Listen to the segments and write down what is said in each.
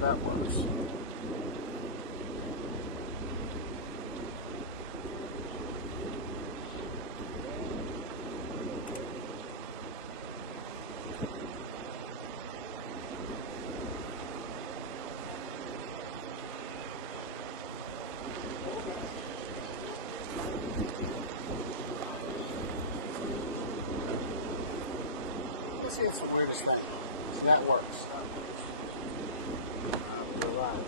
That works. Let's see, it's the weirdest thing. So that works. We're live.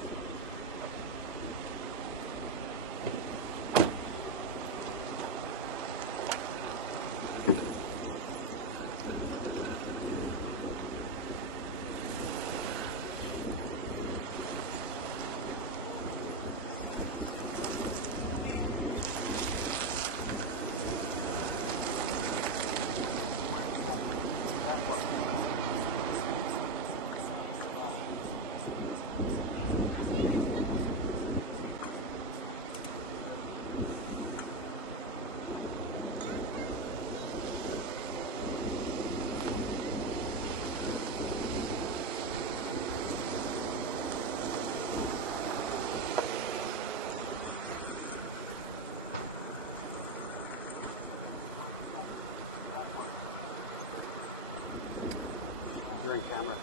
Camera.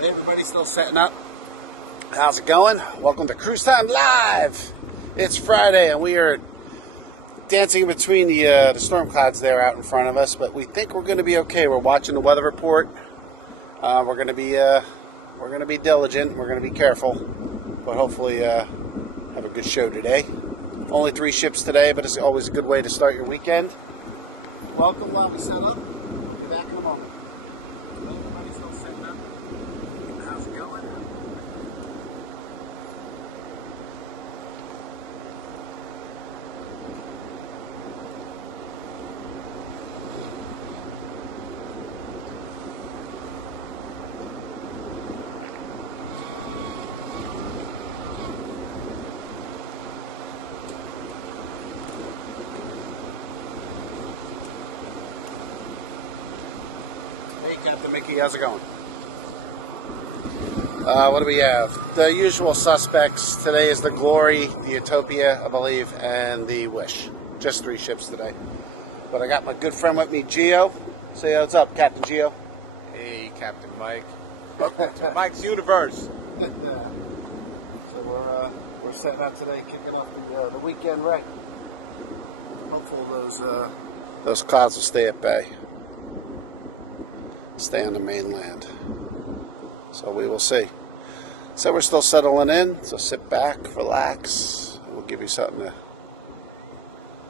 Hey, everybody, still setting up. How's it going? Welcome to Cruise Time Live. It's Friday and we are dancing in between the storm clouds there out in front of us, but we think we're going to be okay. We're watching the weather report. We're going to be diligent. We're going to be careful, but hopefully have a good show today. Only 3 ships today, but it's always a good way to start your weekend. Welcome while we set up. Be back in a moment. Everybody's still setting up. How's it going? Captain Mickey, how's it going? What do we have? The usual suspects. Today is the Glory, the Utopia, I believe, and the Wish. Just 3 ships today. But I got my good friend with me, Gio. Say what's up, Captain Gio. Hey, Captain Mike. Welcome to Mike's Universe. So we're setting up today, kicking off the weekend right. Hopefully those clouds will stay at bay. Stay on the mainland. So we will see. So we're still settling in, so sit back, relax, and we'll give you something to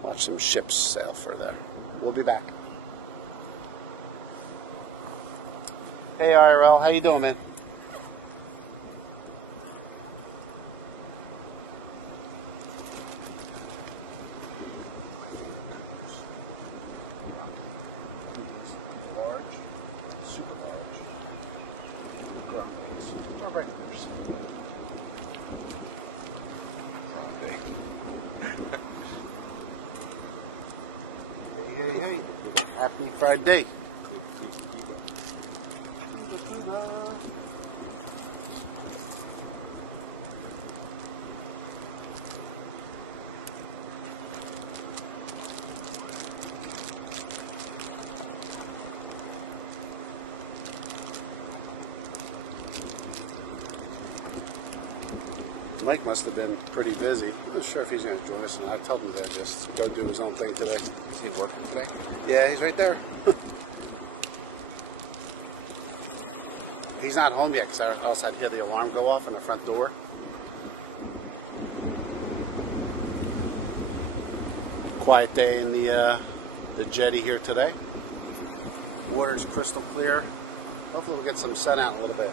watch some ships sail for there. We'll be back. Hey IRL, how you doing, man? Happy Friday. Mike must have been pretty busy. I'm not sure if he's going to join us, and I told him to just go do his own thing today. Is he working today? Yeah, he's right there. He's not home yet because I also had to hear the alarm go off in the front door. Quiet day in the jetty here today. Water's crystal clear. Hopefully we'll get some sun out in a little bit.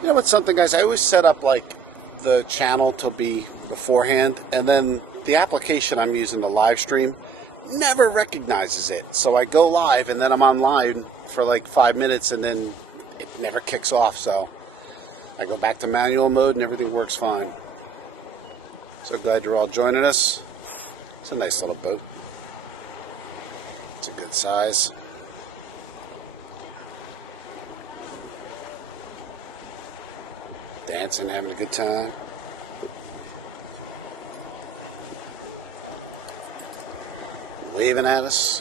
You know what's something, guys? I always set up like the channel to be beforehand, and then the application I'm using to live stream never recognizes it. So I go live, and then I'm online for like 5 minutes, and then it never kicks off. So I go back to manual mode, and everything works fine. So glad you're all joining us. It's a nice little boat. It's a good size. Dancing, having a good time. Waving at us.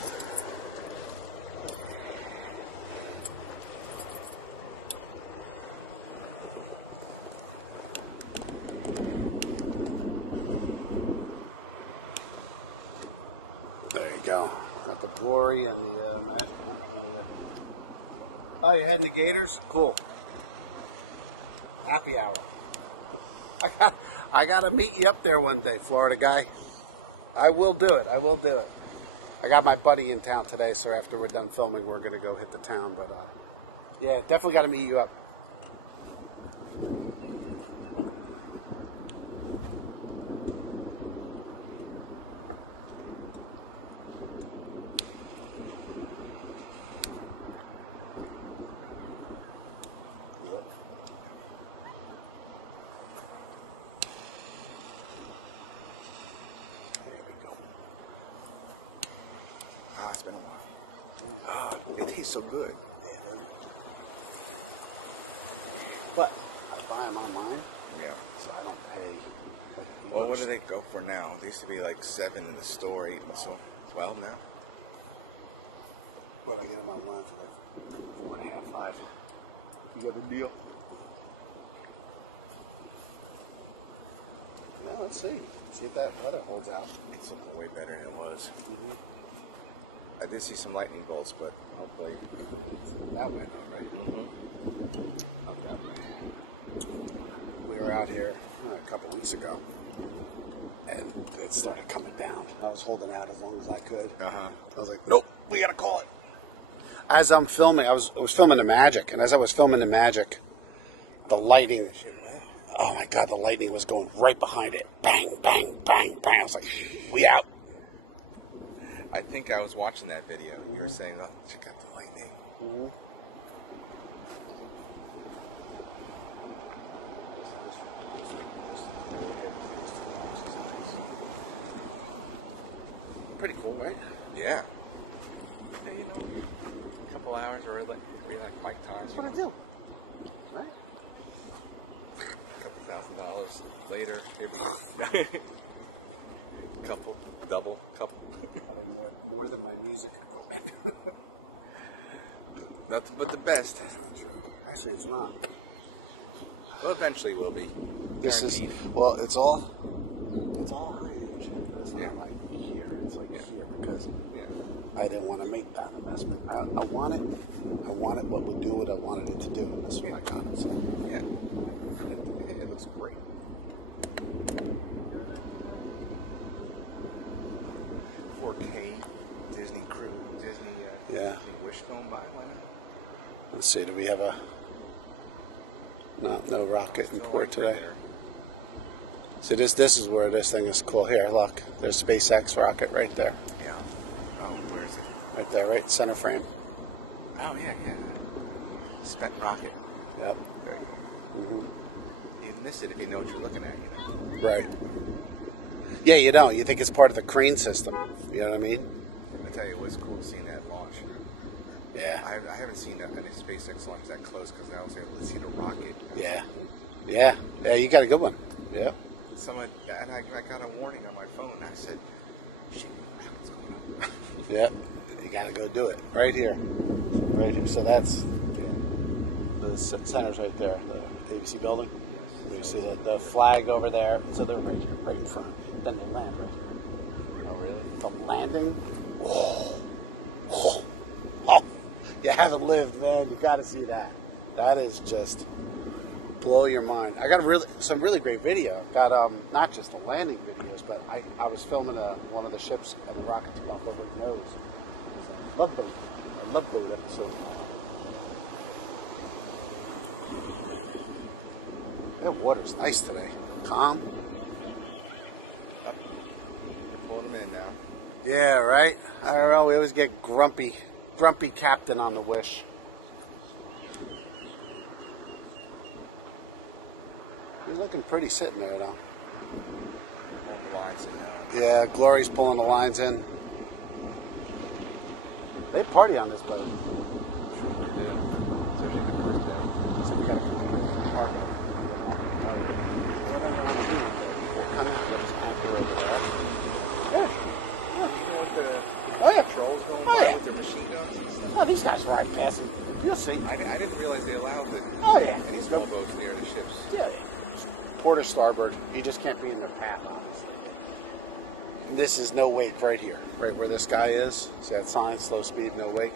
There you go. Got the glory and the magic. Oh, you had the gators? Cool. Happy hour. I gotta meet you up there one day, Florida guy. I will do it. I will do it. I got my buddy in town today, so after we're done filming, we're gonna go hit the town. But yeah, definitely gotta meet you up. It's been a while. It tastes so good. But I buy them online, Yeah. so I don't pay. Well, what do they go for now? They used to be like 7 in the store, 8, so 12 now. What I get them online for like 4.5, 5. You got a deal? Well, let's see. See if that weather holds out. It's looking way better than it was. I did see some lightning bolts, but hopefully That way, though, right? Up that way. We were out here a couple weeks ago, and it started coming down. I was holding out as long as I could. I was like, nope, we gotta call it. As I'm filming, I was filming the magic, and as I was filming the magic, the lightning, oh my God, the lightning was going right behind it. Bang, bang, bang, bang. I was like, we out. I think I was watching that video. You were saying, oh, check out the lightning. Pretty cool, right? Yeah. Yeah, you know, a couple hours or like bike tires. That's what I do. Right? $2,000 later. Couple, double, couple. More than my music. Nothing but the best. Actually, it's not. Well, eventually will be. This is, Guaranteed. well, it's all high energy. It's Yeah. not like here. It's like here because Yeah. I didn't want to make that investment. I wanted what would do what I wanted it to do, and that's what I got it. So Yeah. it looks great. 4K Disney crew, Disney Yeah. Wishbone by why not? Let's see. Do we have a no rocket in Still port like today? there. See, this is where this thing is cool. Here, look. There's SpaceX rocket right there. Yeah. Oh, where is it? Right there, right center frame. Oh, yeah, yeah. Spent rocket. Yep. There you go. You'd miss it if you know what you're looking at, you know. Right. Yeah, you don't. You think it's part of the crane system. You know what I mean? I tell you, it was cool seeing that launch. Yeah. I haven't seen any SpaceX launch that close because I was able to see the rocket. Yeah. Yeah. Yeah, you got a good one. Yeah. And I got a warning on my phone. I said, shit, what's going on? Yeah. You got to go do it. Right here. Right here. So that's the center's right there, the ABC building. You see the flag over there. So they're right here, right in front. Then they land right here. Oh, really? The landing. Oh. Oh. Oh. You haven't lived, man. You got to see that. That is just blow your mind. I got some really great video. Got not just the landing videos, but I was filming one of the ships and the rocket took off over the nose. It was a love boat episode. That water's nice today. Calm. You're pulling them in now. Yeah, right? I don't know, we always get grumpy captain on the Wish. He's looking pretty sitting there, though. Pulling the lines in now. Yeah, Glory's pulling the lines in. They party on this boat. Sure do. Especially the first day. So we gotta come in and park it. Whatever I'm doing, we'll come out, let's anchor over there. Yeah. With the Oh, yeah. patrols going Oh, by yeah. with their machine guns and stuff. Oh, these guys ride past it. You'll see. I didn't realize they allowed Oh, yeah. any small boats near the ships. Yeah. Port or starboard. You just can't be in their path, obviously. And this is no wake right here. Right where this guy is. See that sign? Slow speed, no wake.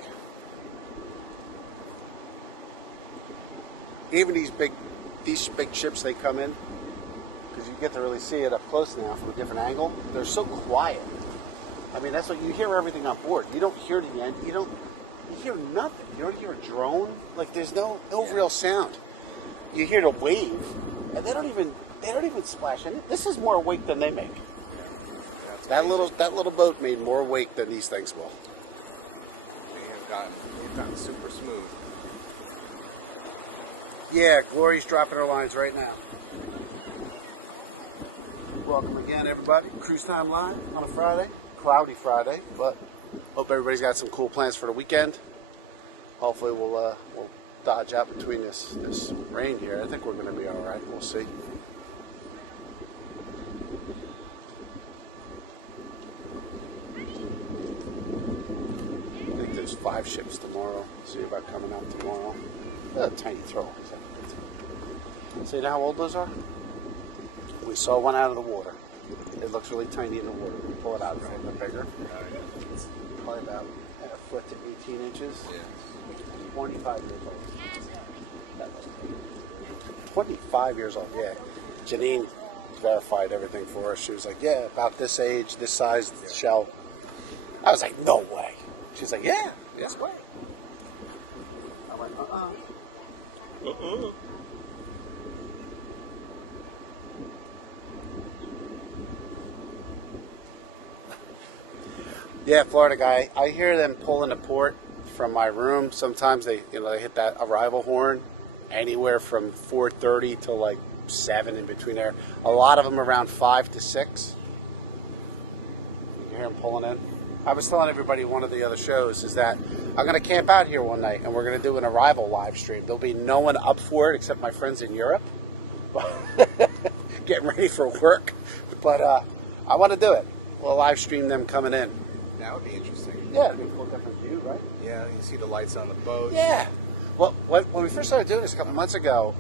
Even these big ships they come in, because you get to really see it up close now from a different angle. They're so quiet. I mean, that's what you hear everything on board. You don't hear the end. You hear nothing. You don't hear a drone. Like there's no real sound. You hear the wave, and they don't even splash in it. This is more wake than they make. Yeah, That little boat made more wake than these things will. They've gotten super smooth. Yeah, Glory's dropping her lines right now. Welcome again, everybody. Cruise Time Live on a Friday. Cloudy Friday, but hope everybody's got some cool plans for the weekend. Hopefully we'll dodge out between this rain here. I think we're going to be all right. We'll see. I think there's 5 ships tomorrow. See about coming out tomorrow. A tiny turtle. See how old those are? We saw one out of the water. It looks really tiny in the water. We pull it out, it's a little bit bigger. It's probably about a foot to 18 inches. Yeah. 25 years old. 25 years old, yeah. Janine verified everything for us. She was like, yeah, about this age, this size shell. I was like, no way. She's like, yeah, yes way. I went, Yeah, Florida guy. I hear them pulling the port from my room. Sometimes they hit that arrival horn anywhere from 4:30 to like 7 in between there. A lot of them around 5 to 6. You can hear them pulling in. I was telling everybody one of the other shows is that I'm going to camp out here one night and we're going to do an arrival live stream. There'll be no one up for it except my friends in Europe. Getting ready for work. But I want to do it. We'll live stream them coming in. That would be interesting. Yeah, it'd be a cool different view, right? Yeah, you see the lights on the boat. Yeah. Well, when we first started doing this a couple months ago,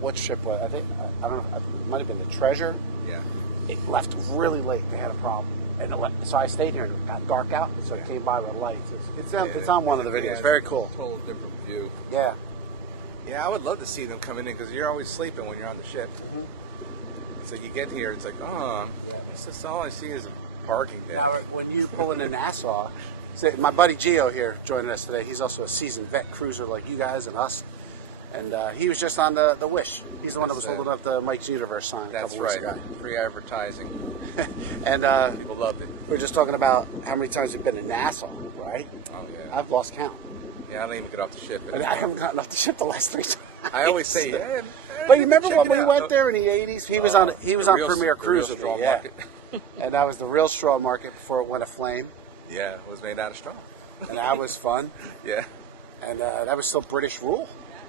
what ship was? I think I don't know. It might have been the Treasure. Yeah. It left really late. They had a problem, and so I stayed here and it got dark out. So it came by with lights. It's on one of the videos. Yeah, Very cool. Total different view. Yeah. Yeah, I would love to see them coming in because you're always sleeping when you're on the ship. Mm-hmm. So you get here, it's like, it's just all I see is a parking deck. Now, when you pull into Nassau, say, my buddy Gio here joining us today. He's also a seasoned vet cruiser like you guys and us. And he was just on the Wish. He's the one that was holding up the Mike's Universe sign. That's a couple weeks right. ago. Free advertising. And people loved it. we were just talking about how many times we've been in Nassau, right? Oh yeah. I've lost count. Yeah, I don't even get off the ship. I haven't gotten off the ship the last 3 times. I always say, yeah. But you remember check when it we out. went there in the '80s? He was on Premier Cruise with me, straw yeah. market. And that was the real straw market before it went aflame. Yeah, it was made out of straw. And that was fun. Yeah. And that was still British rule.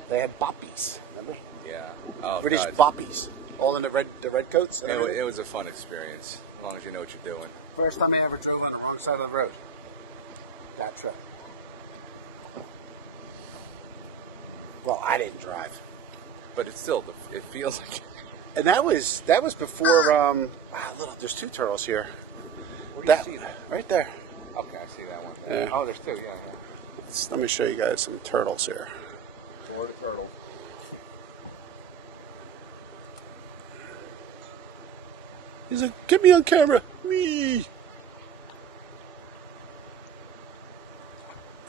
They had boppies, remember? Yeah. Oh, British God. boppies, all in the red coats. And It was a fun experience, as long as you know what you're doing. First time I ever drove on the wrong side of the road. That trip. Well, I didn't drive. But it's still, it feels like. And that was before. Wow, look, there's 2 turtles here. Where do you see that? Right there. Okay, I see that one. Yeah. Oh, there's 2. Yeah. Let me show you guys some turtles here. Florida turtle. He's like, get me on camera. Wee.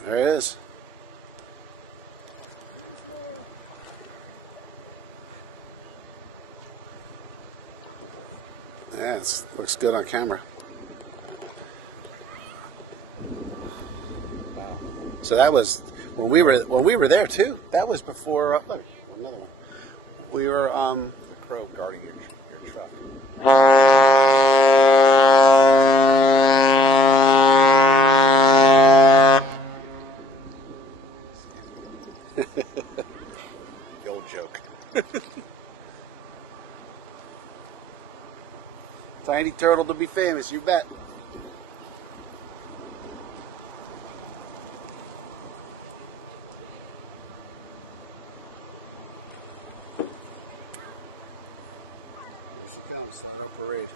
There it is. Yeah, it looks good on camera. Wow. So that was when we were there too. That was before look, another one. We were The crow guarding your truck. The old joke. tiny turtle to be famous. You bet. Parade.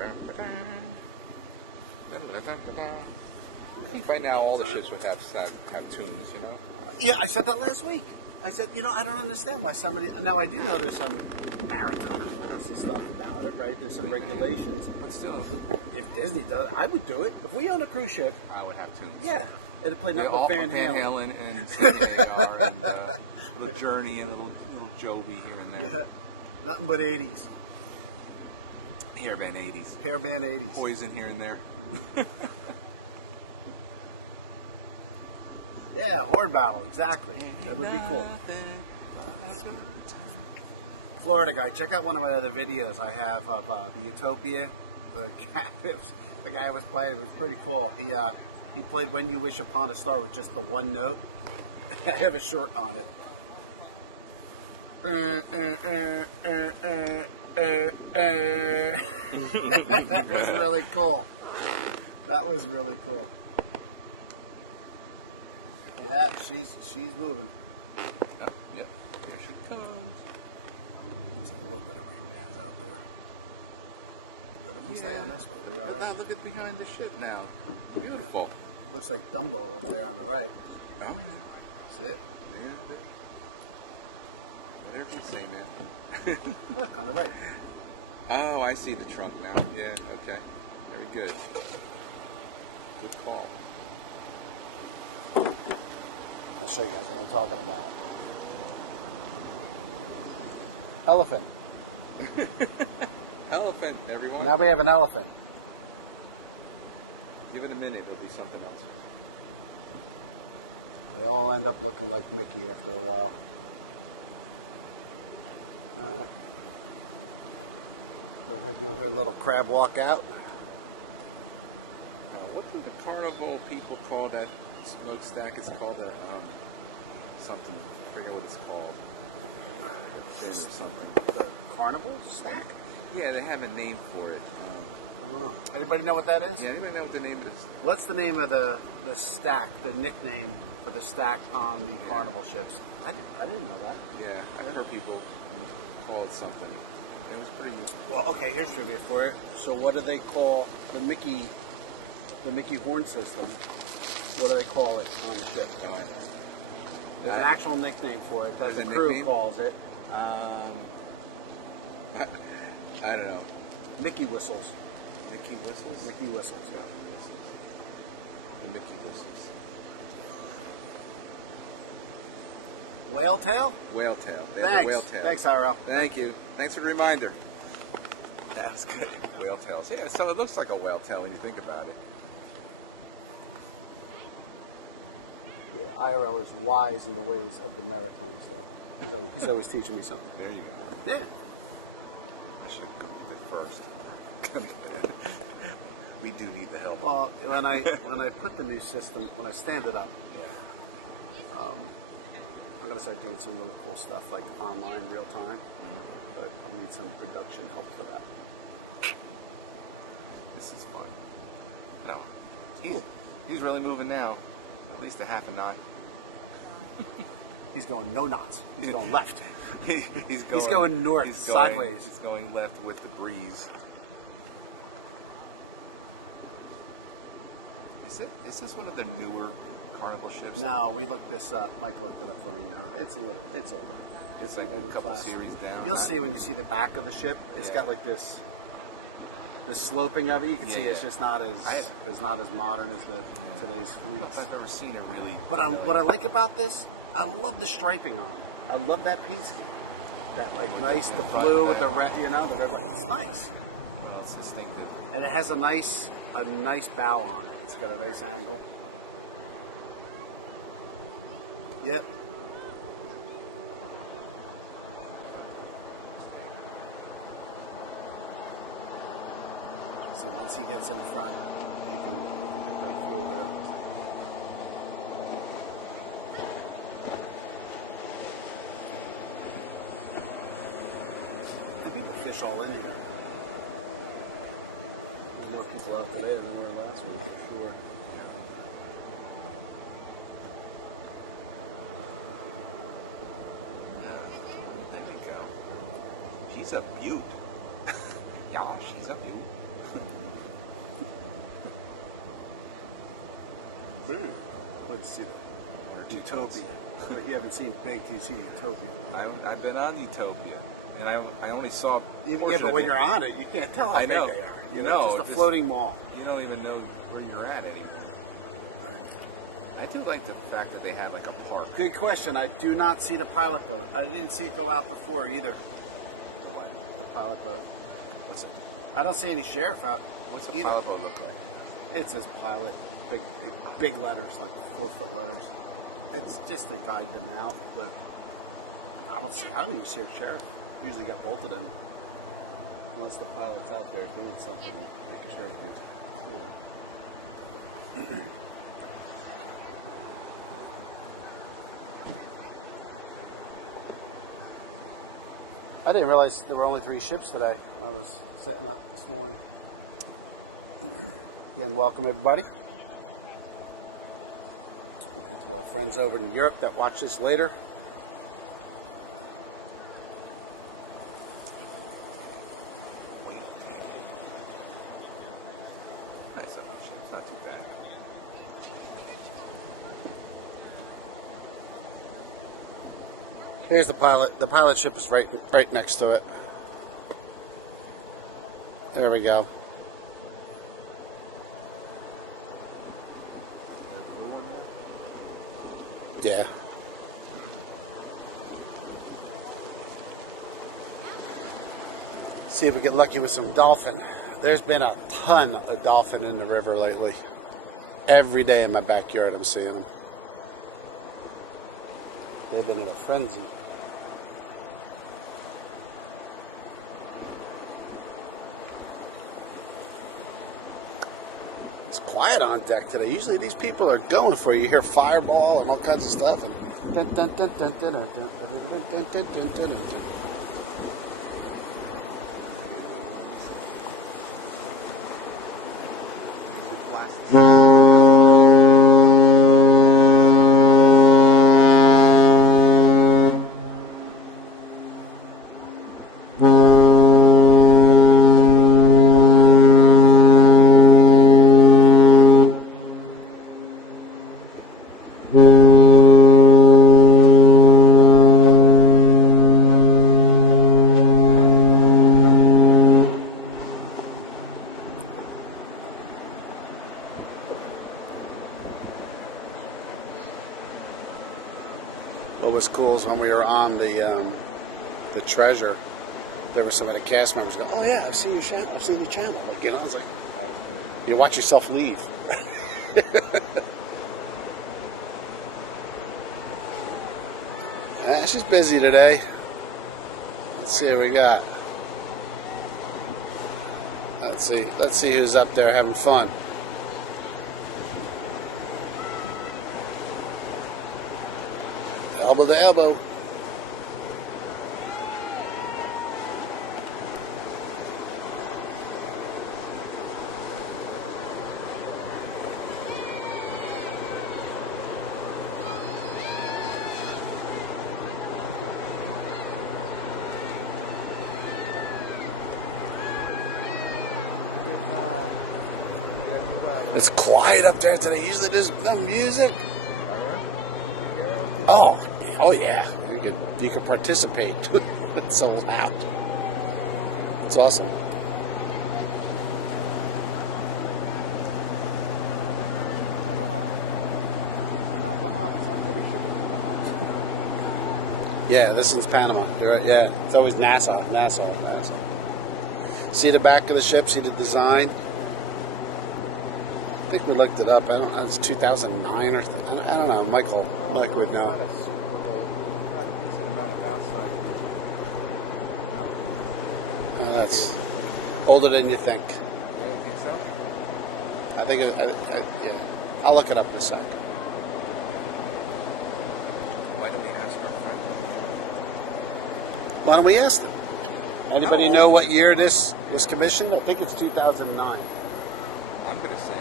I think by now all the ships would have tunes, you know? Yeah, I said that last week. I said, I don't understand why somebody. Now I do know there's some maritime and stuff about it, right? There's some regulations. But still, If Disney does, I would do it. If we own a cruise ship, I would have tunes. yeah, it'd play Yeah, nothing all but from Van Van Halen. Halen and Sammy Hagar and Little Journey and little Joby here and there. Yeah, nothing but 80s. Hairband 80s. Hairband 80s. Poison here and there. Yeah, Horde Battle, exactly. That would be cool. Florida guy, check out one of my other videos I have of Utopia. The guy was playing, it was pretty cool. He played When You Wish Upon a Star with just the one note. I have a short on it. That was really cool. That was really cool. Yeah, she's moving. Oh, yep. Here she comes. Yeah. But now look at behind the ship now. Beautiful. Looks like Dumbo up there on the right. Oh, That's it. yeah. Whatever you say, man. Look, on the right. Oh, I see the trunk now. Yeah, okay. Very good. Good call. I'll show you guys what I'm talking about. Elephant. Elephant, everyone. Now we have an elephant. Give it a minute, it'll be something else. They all end up looking like Mickey after a while. A little crab walk out. What do the Carnival people call that smokestack? It's called a something. I forget what it's called. A fin or something. The Carnival stack? Yeah, they have a name for it. Anybody know what that is? Yeah, anybody know what the name is? What's the name of the stack, the nickname for the stack on the Carnival ships? I didn't know that. Yeah, I've heard people call it something. It was pretty. Well, okay, here's trivia for it. So what do they call the Mickey horn system? What do they call it on the ship? Oh, There's an actual nickname for it that There's the a crew nickname? calls it. I don't know. Mickey whistles. Mickey whistles? Mickey whistles, yeah. The Mickey whistles. Whale tail? Whale tail. They have Thanks. a whale tail. Thanks, IRL. Thank you. Thanks for the reminder. That was good. Whale tails. Yeah, so it looks like a whale tail when you think about it. IRL is wise in the ways of the Americans. He's always teaching me something. There you go. Yeah. I should have gone with it first. We do need the help. Well, when I put the new system, when I stand it up, I'm going to start doing some really cool stuff like online real time, but I need some production help for that. This is fun. No, he's really moving now. At least a half a knot. He's going no knots. He's going left. He's going north, sideways. He's going left with the breeze. Is this one of the newer Carnival ships? No, we looked this up. Mike looked it up for me now. It's It's like a couple series down. You'll see when you see the back of the ship. It's Yeah. got like this sloping of it. You can see it's just not as modern as today's I don't know if fleets. I've ever seen it really. What I like about this, I love the striping on it. I love that piece. That like With nice, the the front blue and with the back. red, the red light. It's nice. Well, it's distinctive. And it has a nice bow on it. It's got a nice angle. Yep. So once he gets in front, he can go through it. And people fish all in here. There's more people out today than there were last week for sure. There we go. She's a beaut. Yeah, she's a beaut. Let's see that. One or two Utopia. But you haven't seen Big TC Utopia. I've been on Utopia, and I only saw a Yeah, portion but of when it. you're on it, you can't tell how I big know. they are. You know, just a just- floating mall. You don't even know where you're at anymore. I do like the fact that they had like a park. Good question. I do not see the pilot boat. I didn't see it go out before either. The what? Pilot boat. What's it? I don't see any sheriff out. What's a either. pilot boat look like? It says pilot. Big letters, like 4-foot letters. It's just they guide them out, but I don't even see a sheriff. Usually got bolted in. Unless the pilot's out there doing something. Making sure everything's I didn't realize there were only 3 ships today. I was sitting up this morning. Again, welcome everybody. Friends over in Europe that watch this later. Nice up the ship's not too bad. Here's the pilot. The pilot ship is right next to it. There we go. Yeah. See if we get lucky with some dolphin. There's been a ton of dolphin in the river lately. Every day in my backyard I'm seeing them. They've been in a frenzy. It's quiet on deck today. Usually these people are going for it. You hear fireball and all kinds of stuff. And what was cool is when we were on the Treasure, there were some of the cast members go, "Oh yeah, I've seen your channel. I've seen your channel." Like, I was like, you watch yourself leave. She's busy today. Let's see what we got. Let's see who's up there having fun. Elbow to elbow. It's quiet up there today. Usually there's no music. Oh yeah, you could participate. It's so loud. It's awesome. Yeah, this is Panama. Right, yeah, it's always Nassau. See the back of the ship. See the design. I think we looked it up. I don't know. It's 2009 or I don't know. Mike would know. That's older than you think. You don't think so? I think. Yeah. I'll look it up in a sec. Why don't we ask our friend? Why don't we ask them? Anybody know what year this was commissioned? I think it's 2009. I'm going to say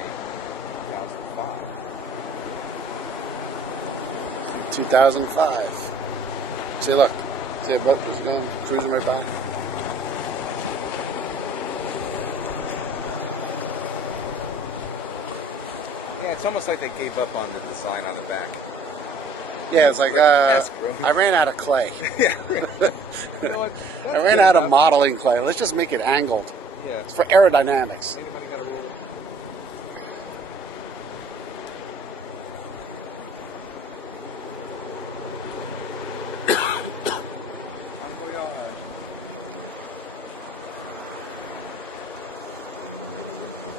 2005. 2005. See, look. See a boat just going, cruising right by. Yeah, it's almost like they gave up on the design on the back. Yeah, it's like, I ran out of clay. Yeah. You know what? I ran out of modeling clay. Let's just make it angled. Yeah. It's for aerodynamics. Anybody got a ruler?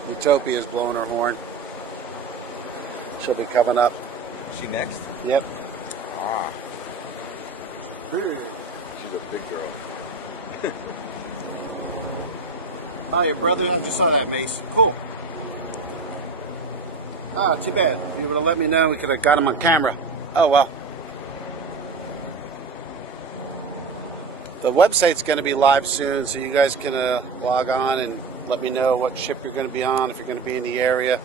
Utopia is blowing her horn. She'll be coming up. Is she next? Yep. Ah. She's a big girl. Oh, your brother? I just saw that, Mace. Cool. Ah, too bad. If you would have let me know, we could have got him on camera. Oh, well. The website's going to be live soon, so you guys can log on and let me know what ship you're going to be on, if you're going to be in the area,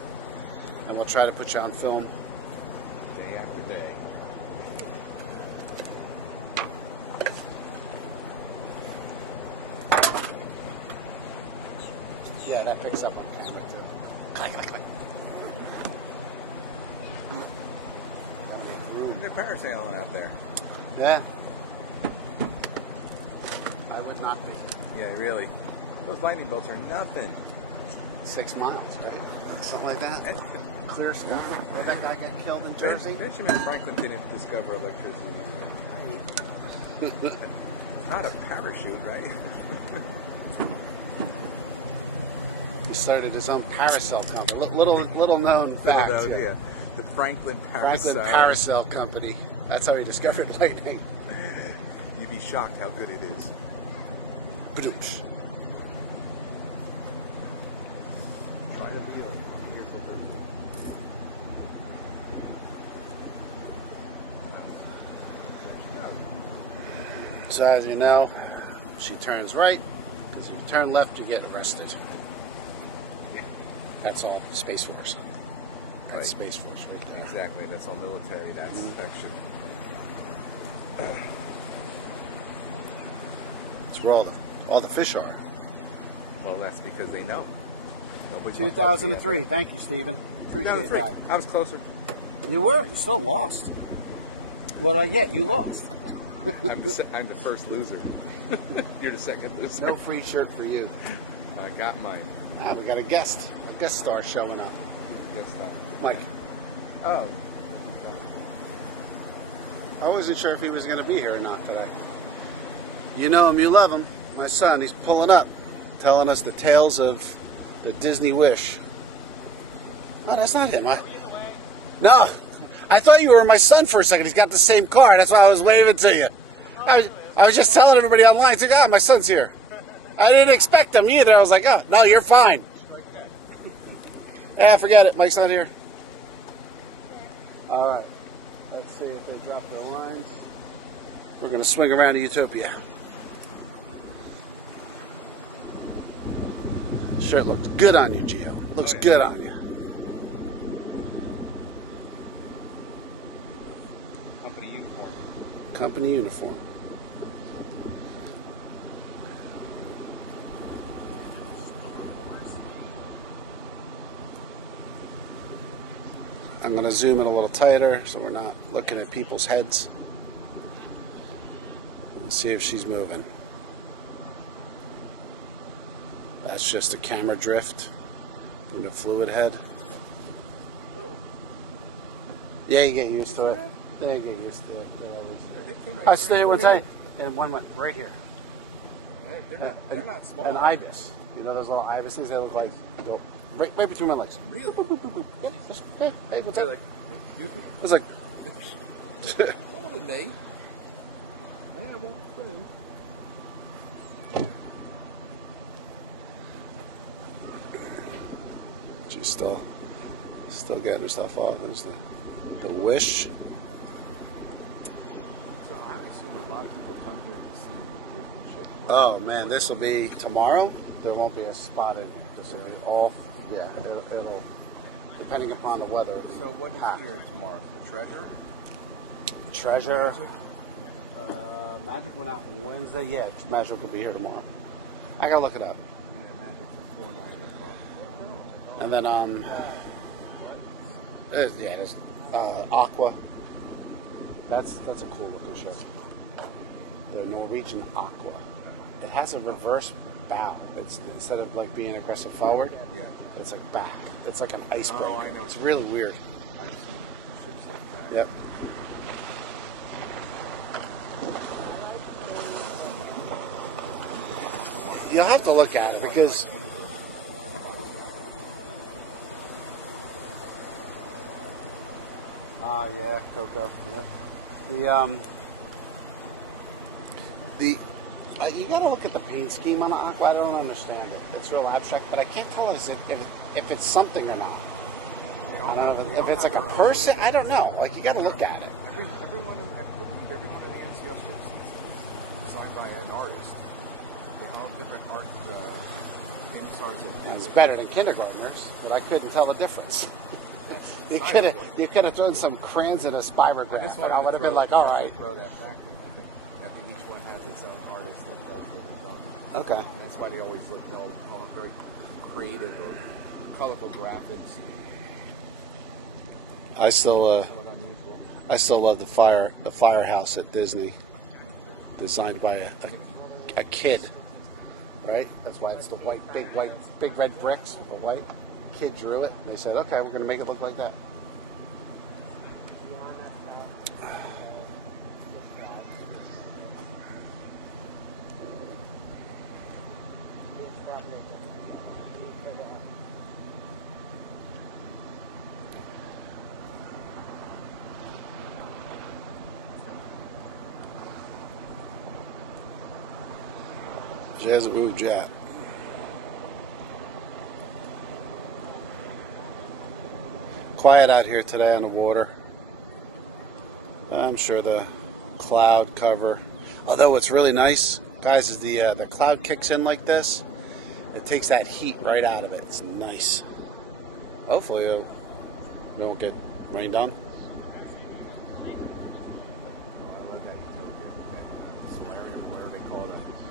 and we'll try to put you on film. Day after day. Yeah, that picks up on camera too. Click, click, click. They're parasailing out there. Yeah. I would not be. Yeah, really. Those lightning bolts are nothing. 6 miles, right? Something like that. Clear sky. Where that guy got killed in Jersey? Benjamin Franklin didn't discover electricity. Not a parachute, right? He started his own paracel company. Little known fact. Yeah. The Franklin Paracel Company. That's how he discovered lightning. You'd be shocked how good it is. Ba-doom-sh. Try to be here for So as you know, she turns right, because if you turn left, you get arrested. That's all Space Force. That's Right. Space Force right there. Exactly. That's all military. That's action. That's where all the fish are. Well, that's because they know. Nobody wants to see it. 2003. Thank you, Stephen. 2003. I was closer. You were. You still lost. But yet you lost. I'm the first loser. You're the second loser. No free shirt for you. I got mine. Ah, we got a guest star showing up. Guess not. Mike. Oh. I wasn't sure if he was going to be here or not today. You know him, you love him. My son, he's pulling up, telling us the tales of the Disney Wish. Oh, that's not him. No, I thought you were my son for a second. He's got the same car. That's why I was waving to you. I was just telling everybody online, it's like, oh, my son's here. I didn't expect him either. I was like, oh, no, you're fine. Yeah, forget it. Mike's not here. All right. Let's see if they drop their lines. We're going to swing around to Utopia. Shirt looks good on you, Gio. Looks good on you. Company uniform. Company uniform. I'm going to zoom in a little tighter so we're not looking at people's heads. See if she's moving. That's just a camera drift in the fluid head. Yeah, you get used to it. Yeah, you get used to it. I stay one time, and one went right here. An ibis. You know those little ibis things? They look like go right between my legs. Boop, boop, boop, boop, boop. Yeah, just, hey, what's up? It's like. She's still getting her stuff off. There's the wish. Oh man, this will be tomorrow. There won't be a spot in here. This will be all, yeah. It'll depending upon the weather. So what is packed. here tomorrow? Treasure. Magic went out Wednesday. Yeah, Magic will be here tomorrow. I gotta look it up. And then there's Aqua. That's a cool looking ship. The Norwegian Aqua. It has a reverse bow. It's instead of like being aggressive forward, it's like back. It's like an icebreaker. Oh, I know. It's really weird. Yep. You'll have to look at it because yeah, Coco. You got to look at the paint scheme on the Aqua. I don't understand it. It's real abstract, but I can't tell if it's something or not. I don't know if it's like a person. I don't know. Like you got to look at it. Every one of the NCO ships is designed by an artist. They all different art in It's better than kindergartners, but I couldn't tell the difference. You could have thrown some crayons in a spirograph, and I would have been like, all right. Each one has its own artist. Okay. That's why they always look very creative or colorful graphics. I still love the firehouse at Disney, designed by a kid, right? That's why it's the big red bricks, the white. The kid drew it. And they said, okay, we're going to make it look like that. Jazaboo Jet. Quiet out here today on the water. I'm sure the cloud cover. Although what's really nice, guys, is the cloud kicks in like this. It takes that heat right out of it. It's nice. Hopefully it won't get rained on.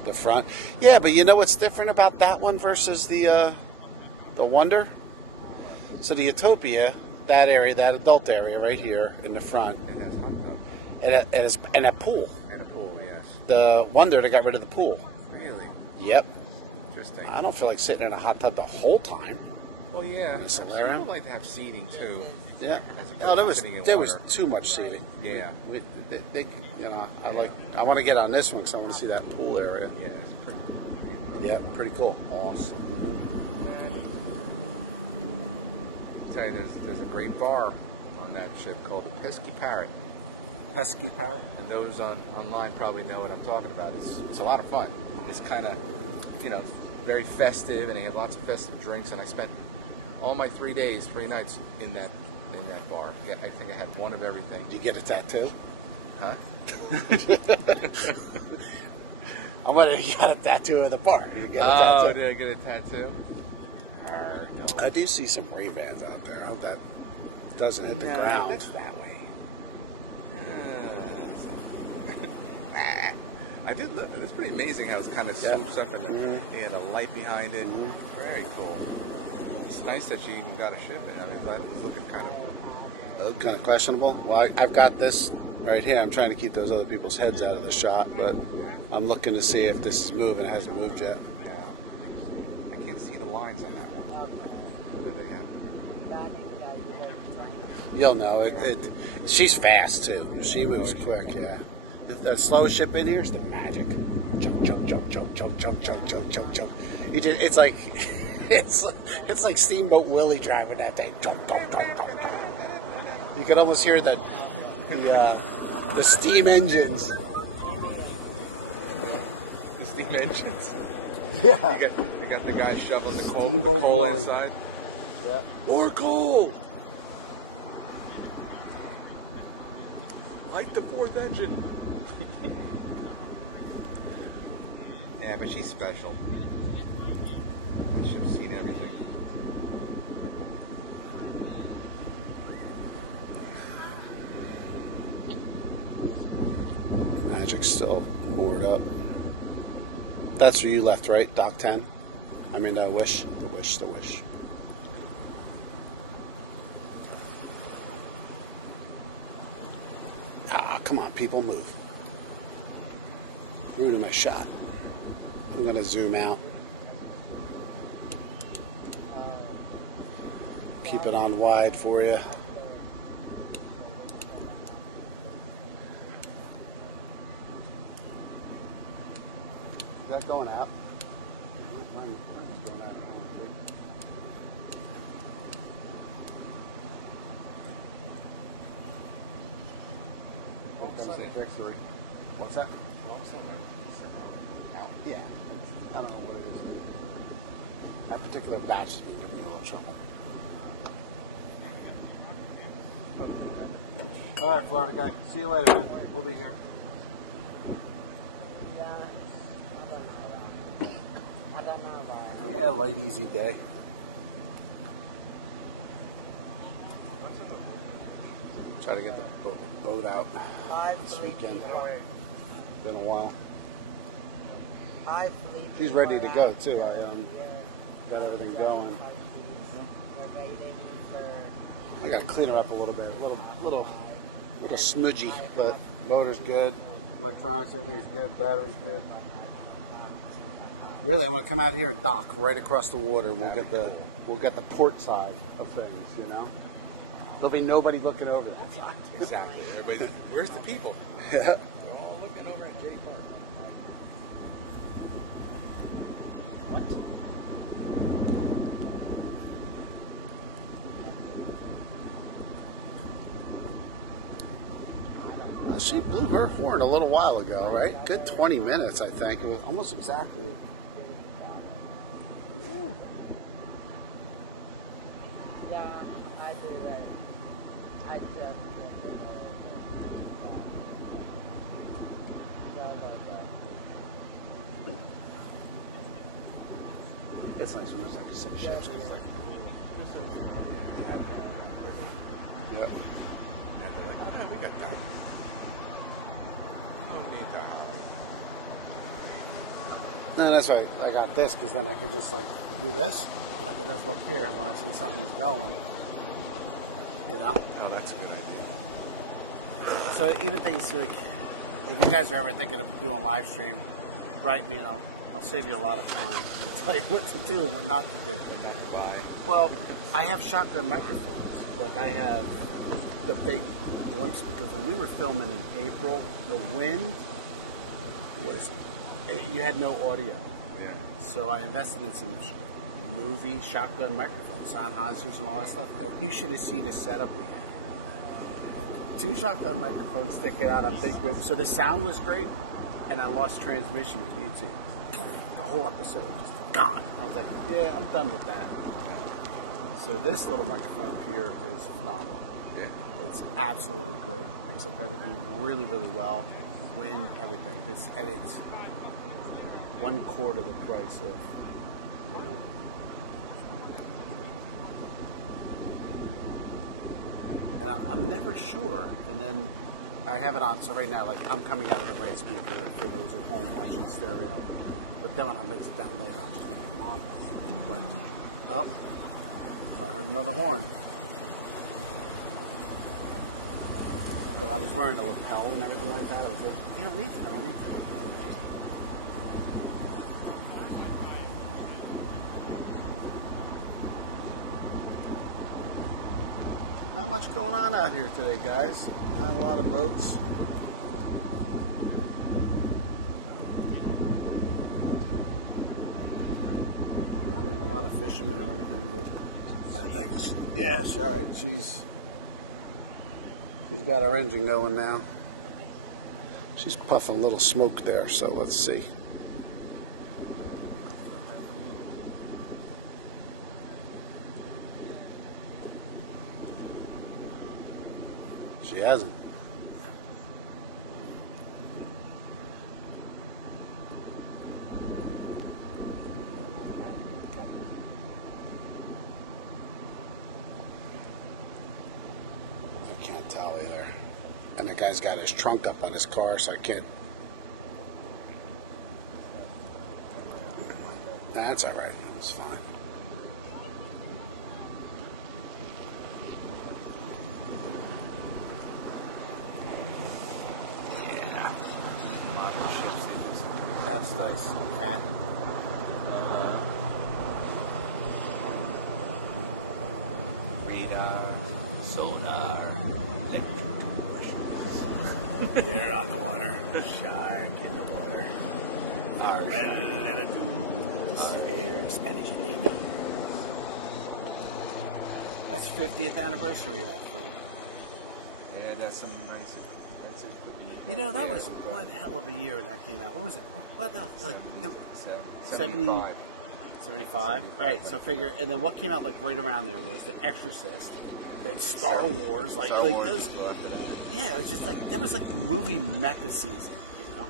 The front. Yeah, but you know what's different about that one versus the Wonder? So the Utopia, that area, that adult area right here in the front. It has hot tub. And a pool. And a pool, yes. The Wonder, they got rid of the pool. Really? Yep. Interesting. I don't feel like sitting in a hot tub the whole time. Well, yeah. Miss Some Alaria. people like to have seating, too. Yeah. As opposed Oh, to there was sitting in there water. was too much seating. Yeah. I want to get on this one because I want to see that pool area. Yeah, it's pretty. Yeah, pretty cool. Awesome. I'll tell you, there's a great bar on that ship called the Pesky Parrot. Pesky Parrot. And those online probably know what I'm talking about. It's a lot of fun. It's kind of, very festive, and they have lots of festive drinks. And I spent all my 3 nights in that bar. Yeah, I think I had one of everything. Did you get a tattoo? Huh? I wonder if you got a tattoo at the bar. Did you get a Oh, tattoo? did I get a tattoo? No. I do see some Ray-Bans out there. I hope that doesn't hit the No, ground. that's that way. I did look. It's pretty amazing how it's kind of swoops up and they had a light behind it. Very cool. It's nice that you even got a ship in. I mean, that was looking Kind of questionable. Well, I've got this right here. I'm trying to keep those other people's heads out of the shot, but I'm looking to see if this is moving. It hasn't moved yet. Yeah. I can't see the lines on that one. What do they have? You'll know she's fast too. She moves quick. Yeah. The slowest ship in here is the Magic. Choke, choke, choke, choke, choke, choke, choke, choke, choke, choke. It's like it's like Steamboat Willie driving that thing. Choke, choke, choke, choke, choke. You can almost hear the steam engines. The steam engines. Yeah. You got the guy shoveling the coal inside. Yeah. More coal. Light the fourth engine. Yeah, but she's special. She's seen everything. Magic's still moored up. That's where you left, right? Dock 10? I mean, Wish. The Wish. Ah, come on, people, move. Ruining my shot. I'm going to zoom out. Keep it on wide for you. Is that going out? Mine's going out. Comes in victory. What's that? Yeah. I don't know what it is. That particular batch is going to give me a little trouble. All right, Florida guy. See you later. We'll be here. I don't know about it. Yeah, light, easy day. Try to get the boat out this weekend. Been a while. She's ready to go too. I got everything going. I got to clean her up a little bit, little smudgy, but motor's good. Electronics are good, battery's good. Really, I want to come out here and dock right across the water. We'll get the port side of things, you know. There'll be nobody looking over that side. Exactly. Everybody's, where's the people? Yeah. They're all looking over at J Park. What? She blew her horn a little while ago, right? Good 20 minutes, I think. It was almost exactly. Yeah, I do that. I just It's nice when there's like some ships. It's like, yep. And they're like, oh no, we got time. No need to hurry. No, that's right. I got this because then I can just like do this. That's what here unless it's something going. You know? Oh, that's a good idea. So even things like, if you guys are ever thinking of doing a live stream, right, you know, it'll save you a lot of time. It's like what to do. Not to buy. well, I have shotgun microphones, but I have the big ones because when we were filming in April, the wind was, you had no audio. Yeah. So I invested in some movie shotgun microphones, Sennheisers and all that stuff. You should have seen the setup we had. 2 shotgun microphones sticking out on big rims. So the sound was great, and I lost transmission to YouTube. The whole episode was just gone. I was like, yeah, I'm done with that. So this little microphone here is phenomenal. Yeah. It's absolutely makes it really, really well. Wind, everything. And it's 1/4 the price of. And I'm never sure. And then I have it on. So right now, like I'm coming out of the right speaker for those at home watching stereo. But then when I mix it down later, I'll just leave it on. But another horn. I was wearing a lapel and everything like that. I was like, you don't need to know. here today, guys. Not a lot of boats. A lot of fishing. Yeah, sorry. She's got her engine going now. She's puffing a little smoke there, so let's see. She hasn't. I can't tell either. And the guy's got his trunk up on his car, so I can't. That's all right. It's fine. Yeah. Modern ships, they do some That's nice. Okay. radar, sonar, electric torsions. Air on the water. Shark in the water. Arsh. Spanish Indian. It's 50th anniversary. Yeah, that's some nice expensive equipment. You know, that was one hell of a year that came out. What was it? What the? 75. 75? Right, so figure, and then what came out like right around there was The Exorcist, and Star Wars. Like, Star like Wars those, was well after that. yeah, it was just like, there was like movie magazines, you know.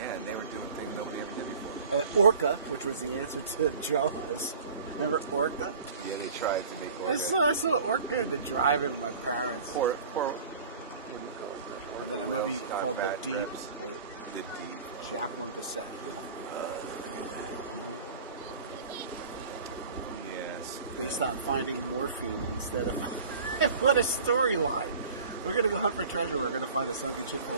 Yeah, and they were doing things nobody ever did before. Orca, which was the answer to Jaws. Remember Orca? Yeah, they tried to make I saw Orca in the drive-in with my parents. Poor, what do you call it? Orca whales got bad trips. The D. Chapel descent. Yes. They stopped finding morphine instead of. What a storyline! We're gonna go hunt for treasure. We're gonna find a son of chicken.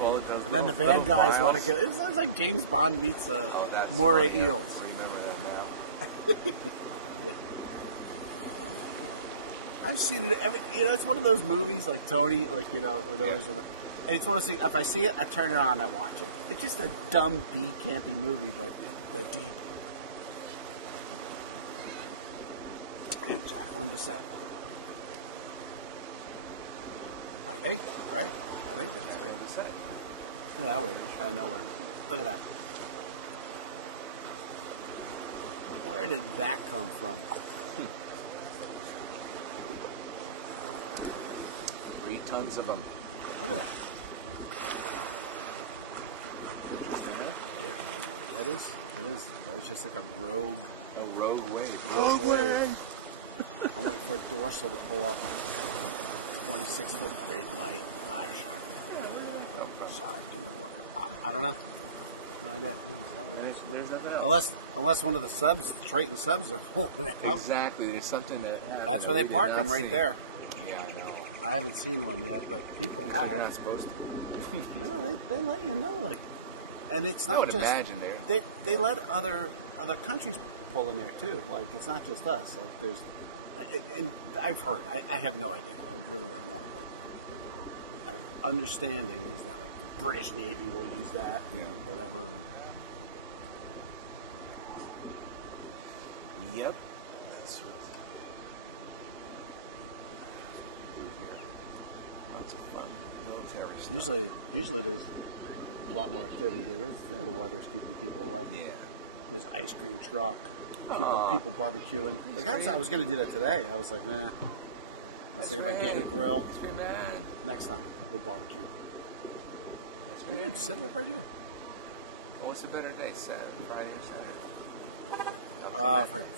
Well, those Then little, the little bad guys want vials. to get. It sounds like James Bond meets Oh, that's Moray funny. I Heels. remember that now. I've seen it every. You know, it's one of those movies like Tony, like you know, with Yeah. those. And it's one of those things. If I see it, I turn it on, I watch it. It's just a dumb B campy movie. Where did that come from? 3 tons of them. That was just like a rogue. A rogue wave. Rogue wave! For dorsal to pull off 26 foot great white flash. Yeah, where did that come from? I don't know. And there's nothing else. Unless one of the subs, the Triton subs are full. Exactly. There's something that happened. That's where that they we park did them not right see. there. Yeah, I know. I haven't seen one. So you're not supposed to. They let you know, like, and it's I not would just, imagine there. they let other countries pull in there too. Like it's not just us. Like, there's, and I've heard. I have no idea. Understanding is the British Navy will use that. Yeah. Yep. That's what. Lots of fun. Military stuff. Usually there's a lot more activity. The weather's good. Yeah. There's an ice cream truck. Aw. People barbecuing. That's That's great. I was going to do that today. I was like, nah. That's Get great. a grill. It's been bad. Next time, we'll barbecue. That's great. Celebrate it. Well, what's a better day? Saturday, Friday, or Saturday?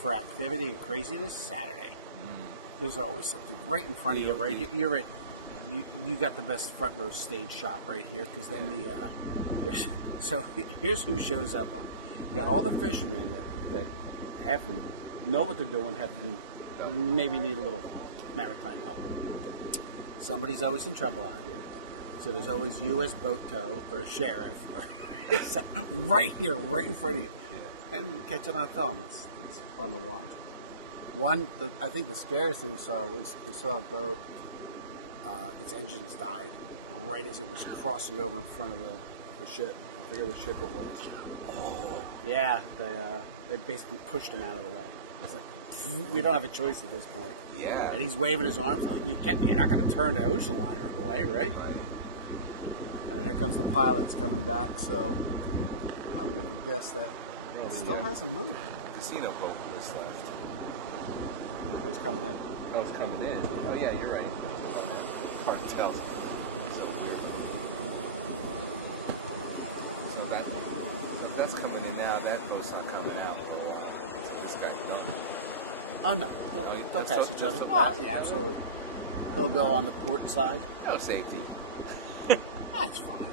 For activity and craziness, Saturday. There's always something right in front of you. Right, you're right. You got the best front row stage shot right here. So here's who shows up. You got all the fishermen that have know what they're doing, maybe need a little maritime help. Somebody's always in trouble on it. So there's always U.S. boat tow or a sheriff right here, right in front of you. And catch them on film. It's fun to watch. I think the scariest thing we saw was a boat its engines died. Right, it's crossing over in front of the ship. I forget the ship it was. Oh. Yeah, they basically pushed him out of the way. It's like, we don't have a choice at this point. Yeah. And he's waving his arms like you're not going to turn the ocean liner away, right? Right. And here comes the pilots coming back, so I guess that still has a Casino boat was left. it's coming in. Oh, it's coming in. Oh, yeah, you're right. Hard to tell. So weird. So if that's coming in now, that boat's not coming out for a while. So this guy's done. Oh, no. Oh, That's just a lot. Yeah, so he'll go on the port side. no safety. That's fine.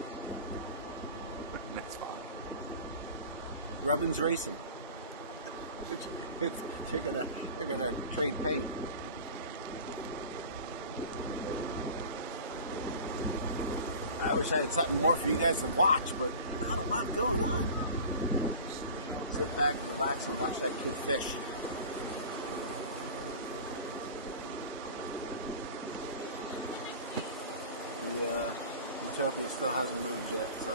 That's fine. Rubbin's racing. They're gonna trade me. I wish I had something more for you guys to watch, but not a lot going on. Sit back, relax, and watch that kid fish. Utopia still hasn't moved yet, so.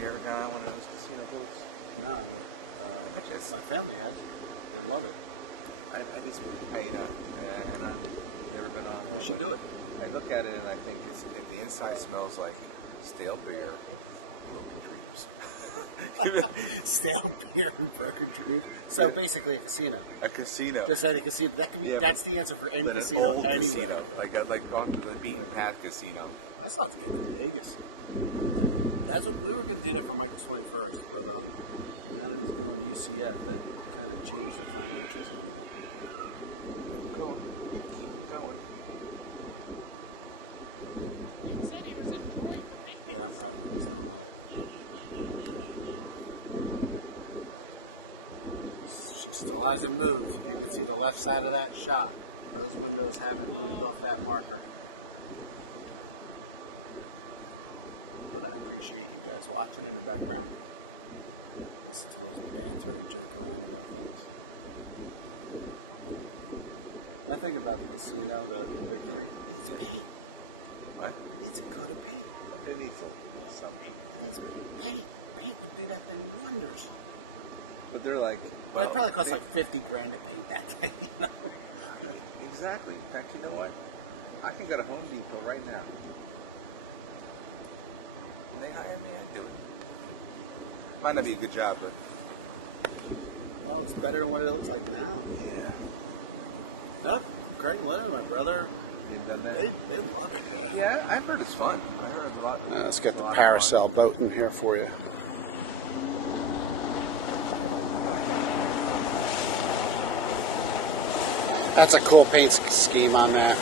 You ever gone on one of those casino boats? No. Just, My family has it. I love it. I just, and I've never been on one. We should do it. I look at it and I think the inside smells like stale beer, broken dreams. Stale beer and broken dreams. So basically a casino. A casino. Just at a casino. That's the answer for any But an casino. old anywhere. casino, like off the beaten path casino. That's not to get to Vegas. That's what we were going to do it for Michael's 21st. But that is on UCF that kind of changed the financials. Go on, keep going. You said he was in Detroit for maintenance. She still hasn't moved. You can see the left side of that shot. Those windows haven't moved off that marker. But I appreciate you guys watching in the background. Listen to those bands or check them out. I think about the casino, the fish. What? It's gonna be. It needs something. Paint do that thing wonders. But they're like, Well, it probably costs like 50 grand to paint that thing. exactly. In fact, you know what? I can go to Home Depot right now. When they hire me, I do it. Might not be a good job, but Well, it's better than what it looks like now. yeah. No, Greg Lennon, my brother, You've done that? they love it. Yeah, I've heard it's fun. I heard a lot. Let's get it's the a lot of parasail boat in here for you. That's a cool paint scheme on that.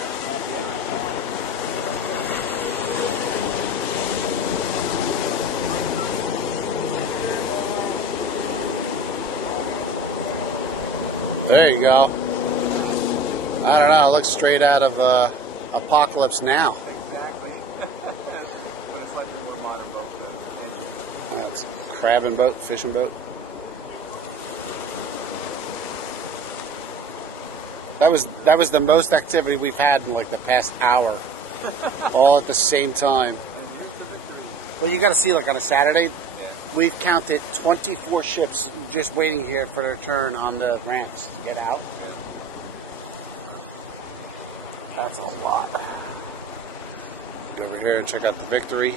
There you go. I don't know. It looks straight out of Apocalypse Now. Exactly. But it's like a more modern boat. That's a crabbing boat, fishing boat. That was the most activity we've had in like the past hour, all at the same time. And here's the victory. Well, you got to see, like on a Saturday, Yeah. we've counted 24 ships just waiting here for their turn on the ramps to get out. That's a lot. Go over here and check out the Victory.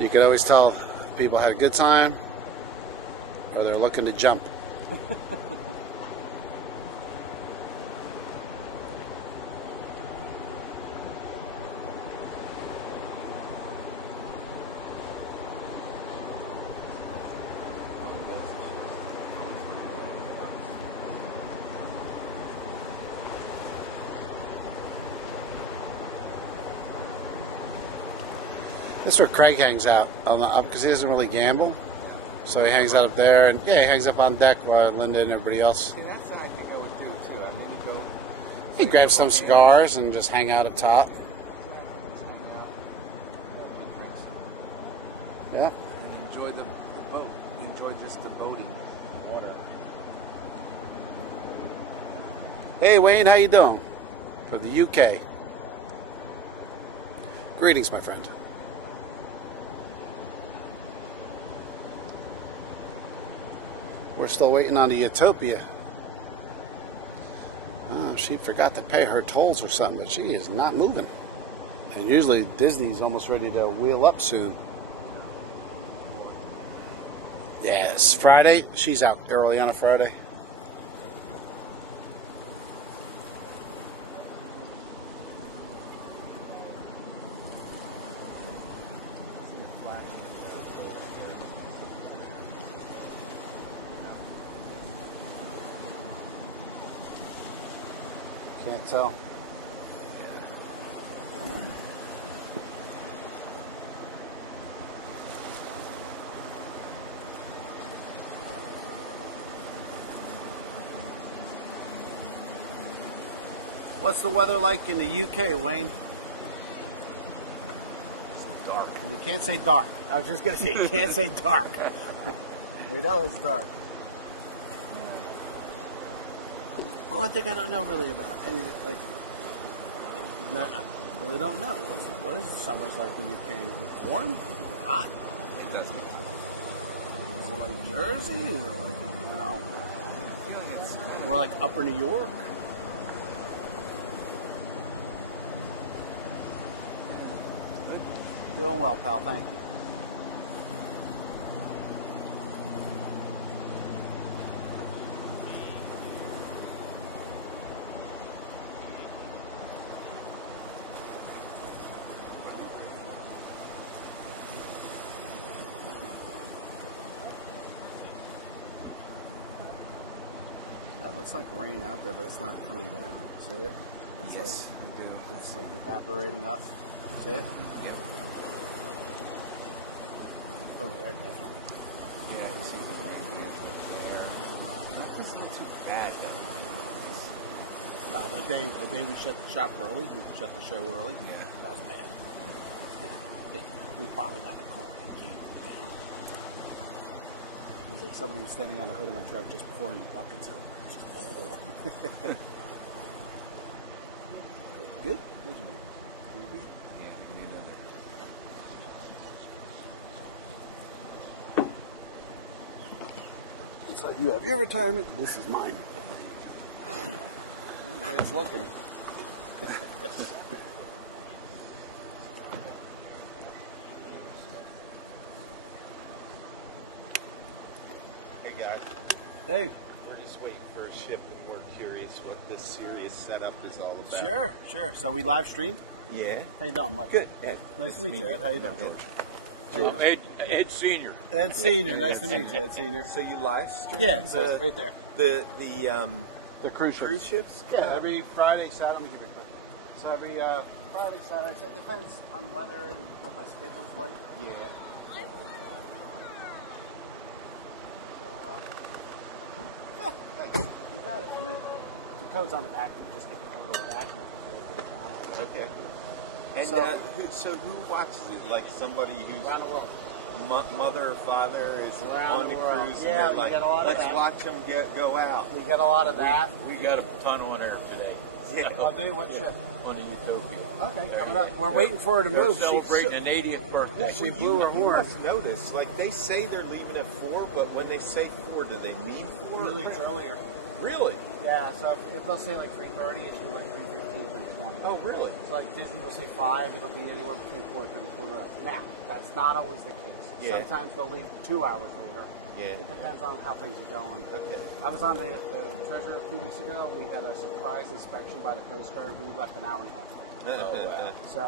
You could always tell if people had a good time or they're looking to jump. This is where Craig hangs out on the up because he doesn't really gamble. So he hangs out up there, and yeah, he hangs up on deck while Linda and everybody else. See, that's what I think I would do too. I maybe go. He grabs some cigars and just hang out up top. Just hang out, get drinks, Yeah. and enjoy the boat. Enjoy just the boating, water. Hey Wayne, how you doing? From the UK. Greetings, my friend. We're still waiting on the Utopia. She forgot to pay her tolls or something, but she is not moving. And usually Disney's almost ready to wheel up soon. Yeah, it's Friday. She's out early on a Friday. Can't tell. What's the weather like in the UK, Wayne? It's dark. You can't say dark. I was just going to say you can't say dark. You know it's dark. One thing I don't know really about any of it, like, I don't know. What is the summer's like in the UK? Warm? Hot? It does get hot. It's like Jersey. I feel like it's kind of Or like upper New York. Good. Doing well, pal. Thank you. It's like rain out there, but it's not. yes, I do. Let's see. Evaporate enough. Is it? Yep. Yeah, you see some great things over there. It's not too bad though. It's, The day we shut the shop early, we shut the show early. yeah. That's bad. It's like somebody was standing out over the truck just before you walk into it. Good. Yeah, I think another. Looks like you have your retirement. This is mine. It's lucky. Hey guys, Hey. we're just waiting for a ship and we're curious what this serious setup is all about. Sure. So we live stream. Yeah. How you doing? Good. Ed. Nice to meet you. How you doing, George. I'm Ed Senior. Ed Senior. Nice to meet you, Ed Senior. So you live stream Yeah, so it's right there. the cruise cruise ships? Yeah, every Friday, Saturday. Let me give you a clip. So every Friday, Saturday, it depends on whether my schedule's like. Yeah. Codes on the back. You just get the code on the back. Okay. And so who watches it? Like somebody who's Around the world. mother or father is Around on the the world. cruise Yeah, and we they're like, get a lot of let's that. watch them go out. We get a lot of that. We got a ton on air today Yeah. Oh, dude, what ship? on the Utopia. Okay, coming up. We're waiting for her to They're move. celebrating an 80th birthday. She blew her You horn. must notice, like they say they're leaving at 4, but when they say 4, do they mean 4? Really, it's earlier. Really? Yeah, so if they'll say like 3:30, it's like 3:15. Oh, really? So like Disney will say 5, it'll be anywhere between 4 and 5. Now, that's not always the case. Yeah. Sometimes they'll leave 2 hours later. Yeah. Depends on how things are going. Okay. I was on the Treasure a few weeks ago. We had a surprise inspection by the Coast Guard. We left an hour and a half late. So,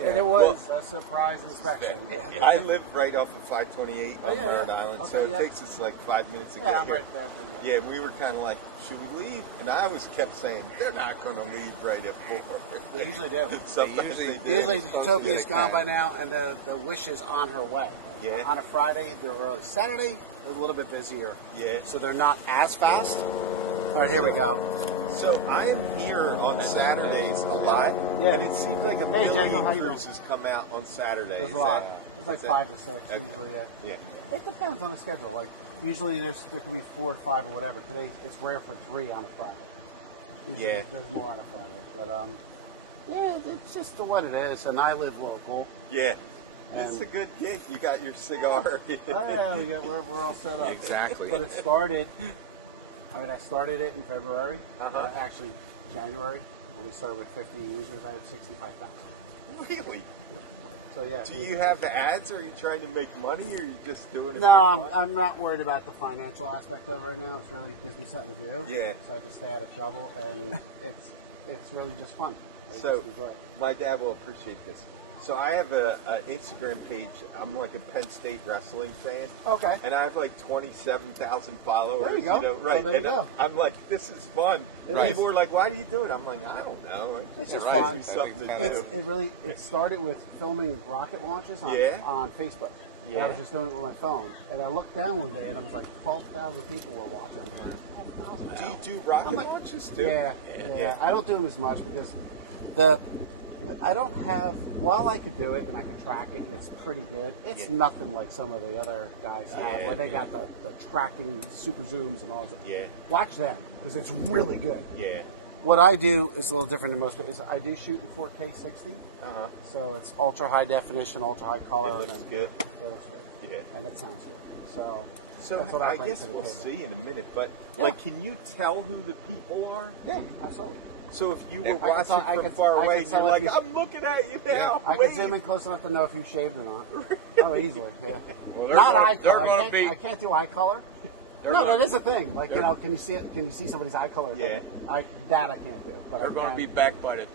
yeah. It was a surprise inspection. I live right off of 528 Oh, on yeah, Merritt yeah. Island, Okay, so it yeah. takes us like 5 minutes to Yeah, get I'm here. right there. Yeah, we were kind of like, should we leave? And I always kept saying, they're not going to leave right at 4. They usually do. Sometimes usually they do. Usually as close as Utopia's they gone can. by now, and the Wish is on her way. Yeah. On a Friday, they're early. Saturday, they're a little bit busier. Yeah. So they're not as fast. All right, here we go. So I am here on Saturdays a lot, Yeah. and it seems like a Hey, Jacob, million how you doing? cruises come out on Saturdays. That's a lot. It's like is that- 5 to 6. Okay. usually, Yeah. It depends on the schedule. Like, usually there's 4 to 5 or whatever. Today, it's rare for 3 on a Friday. Yeah. There's more on a Friday. But, yeah, it's just what it is. And I live local. Yeah. And It's a good gig. You got your cigar. oh, yeah, we're all set up. Exactly. But it started, I started it in February. Uh-huh. Actually, January. When we started with 50 users, I had 65,000. Really? So, yeah. Do you have ads? Or are you trying to make money, or are you just doing it? No, I'm not worried about the financial aspect of it right now. It's really just me something to do. Yeah. So I just stay out of trouble, and it's really just fun. I So, just enjoy it. my dad will appreciate this. So I have a Instagram page. I'm like a Penn State wrestling fan, Okay. and I have like 27,000 followers. There you go. Right? So there and you go. I'm like, this is fun. Right. People are like, why do you do it? I'm like, I don't know. It It's just right. gives me I think something kinda- to do. It started with filming rocket launches on, Yeah. on Facebook. Yeah. I was just doing it with my phone, and I looked down one day, and it was like 12,000 people were watching. 12,000. Do you do rocket I'm like, launches too? Yeah. I don't do them as much because I don't have. While I could do it and I can track it, it's pretty good. It's nothing like some of the other guys have, Yeah, where they got the tracking super zooms and all that. Yeah. Watch that because it's really good. Yeah. What I do is a little different than most people. Is I do shoot in 4K 60, Uh-huh. so it's ultra high definition, ultra high color. It looks and good. and Yeah. it sounds good. So that's So what I bring guess to the we'll table. see in a minute. But Yeah. like, can you tell who the people are? Yeah, absolutely. So if you Yeah, were I can watching tell- I from can- far I can away, tell you're if like, you- I'm looking at you now. I can Wait. zoom in close enough to know if you shaved or not. Oh, easily. Yeah. Well, Not eye they're color. going to be. I can't do eye color. They're No, gonna- that is a thing. Like, you know, can you see it? Can you see somebody's eye color? Yeah. I can't do. But They're I going to can. be back by the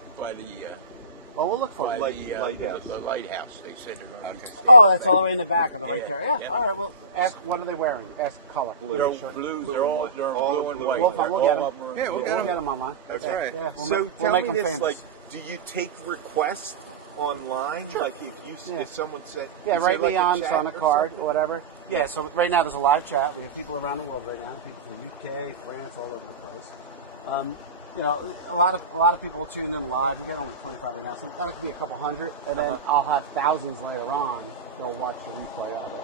Oh, we'll look for by it. Lighthouse. the lighthouse. They said they're going to. Oh, that's all the way in the back. Of the Yeah, picture. Yeah. yeah. All right. Well, ask what are they wearing? Ask color. They're Sure. blues. They're all All blue and blue. white. We'll They're get 'em. all of them are Yeah, we'll blue. get 'em. We'll get them online. That's Yeah, right. yeah, we'll So we'll tell make me 'em this: famous. like, do you take requests online? Sure. Like, Yeah. if someone said, Yeah, is write there me like on, chat on a or card something? or whatever. Yeah, so right now there's a live chat. We have people around the world right now, people from UK, France, all over the place. You know, a lot of people will tune in live. We get only 25 right now, so it might be a couple hundred, and then I'll have thousands later on. They'll watch the replay of it.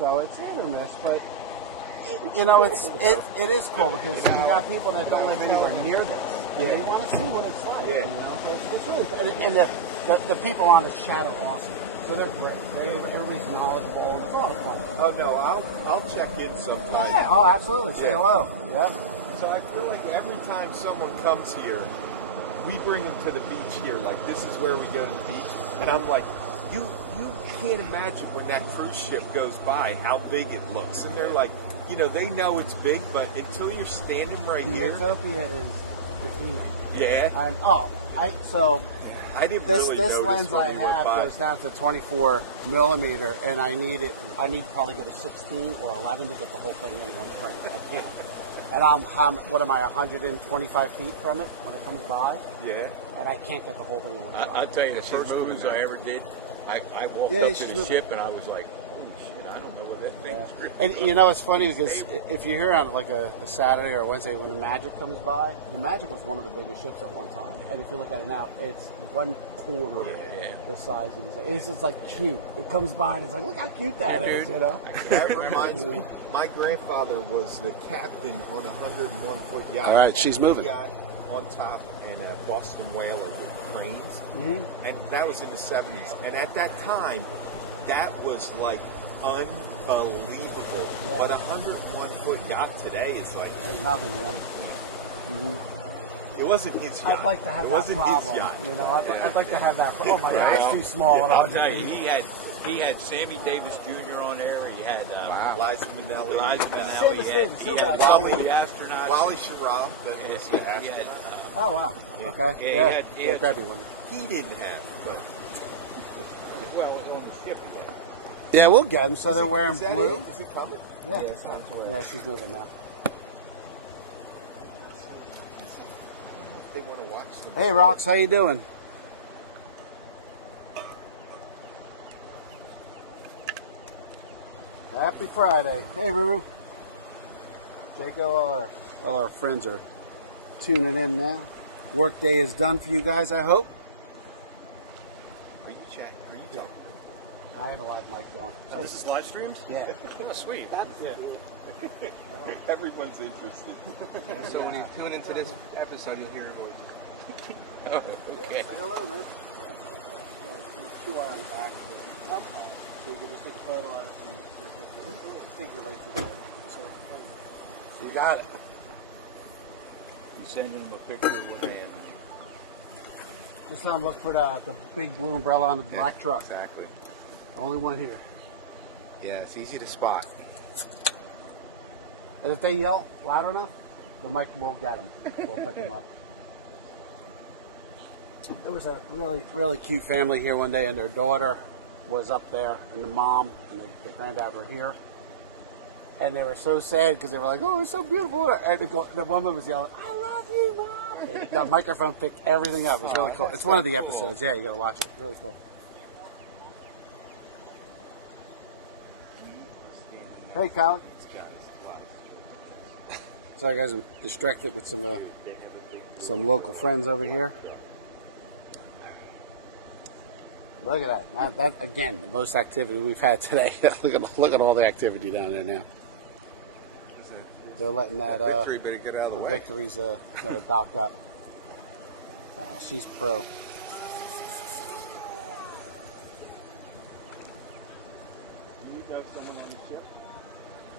So it's hit or miss, but you know, it is cool because you got people that don't live anywhere near this. And they want to see what it's like. Yeah. You know, so it's really, and the people on the chat are awesome. So they're great. Everybody's knowledgeable. It's a lot of fun. Oh no, I'll check in sometime. Yeah, oh, absolutely. Say Yeah. hello. Yeah. So I feel like every time someone comes here, we bring them to the beach here. Like, this is where we go to the beach, and I'm like, you can't imagine when that cruise ship goes by how big it looks. And they're like, you know, they know it's big, but until you're standing right here, Utopia is. yeah, So I didn't this really notice lens when I we went have by. goes down to 24 millimeter, and I need probably get a 16 or 11 to get the whole thing in. And what am I, 125 feet from it when it comes by? Yeah. And I can't get the whole thing in. I'll tell you, the She's first moving cruise now. I ever did, I walked Yeah, up to she's the moving. ship and I was like, holy shit, I don't know what that thing is really. And you know, it's funny because if you're here on like a Saturday or a Wednesday when the Magic comes by, the Magic was one of the biggest ships at one time. And if you look at it now, it's 1/4 the size. It's just like cute. It comes by and it's like, look how cute that is. You know? That reminds me, my grandfather was the captain on a 101-foot yacht. All right, she's moving. Yacht on top and a Boston whaler with cranes. Mm-hmm. And that was in the 70s. And at that time, that was like unbelievable. But a 101-foot yacht today is like, it wasn't his yacht. I'd like to have It wasn't that his problem. yacht. You know, I'd like to have that. Oh my Right. God, it's too small. Yeah, I'll tell you, he had Sammy Davis Jr. on there. He had Wow. Liza Minnelli. Liza Minnelli. He had Wally- Wally the astronaut. Wally Sharaf, that was the He had, astronaut. Oh wow. yeah, he had grab you one. He didn't have, but well on the ship. Yeah, we'll get them. So they're wearing is that blue. it? Is it coming? Yeah, that's where she's moving now. They want to watch them. Hey, Rox, how you doing? Happy Friday. Hey, Roo. Jaco, all our friends are tuning in now. Work day is done for you guys, I hope. Are you chatting? Are you talking? I have a live mic on. So this is live streams? Yeah. Oh, sweet. That's Everyone's interested. So when you tune into this episode, you'll hear a voice. Oh, okay. You got it. You sending them a picture of what they had. Just look for the big blue umbrella on the black truck. Exactly. Only one here. Yeah, it's easy to spot. And if they yell loud enough, the mic won't get it. There was a really, really cute family here one day, and their daughter was up there, and the mom and the granddad were here. And they were so sad because they were like, "Oh, it's so beautiful." And the woman was yelling, "I love you, Mom." And the microphone picked everything up. It was really cool. It's one of the episodes. Yeah, you gotta watch it. Really cool. Hey, Colin. Sorry, guys, I'm distracted with some local friends over here. Look at that. That again, the most activity we've had today. look at all the activity down there now. They're letting that Victory better get out of the way. Victory's knocked up. She's pro. Do you know someone on the ship?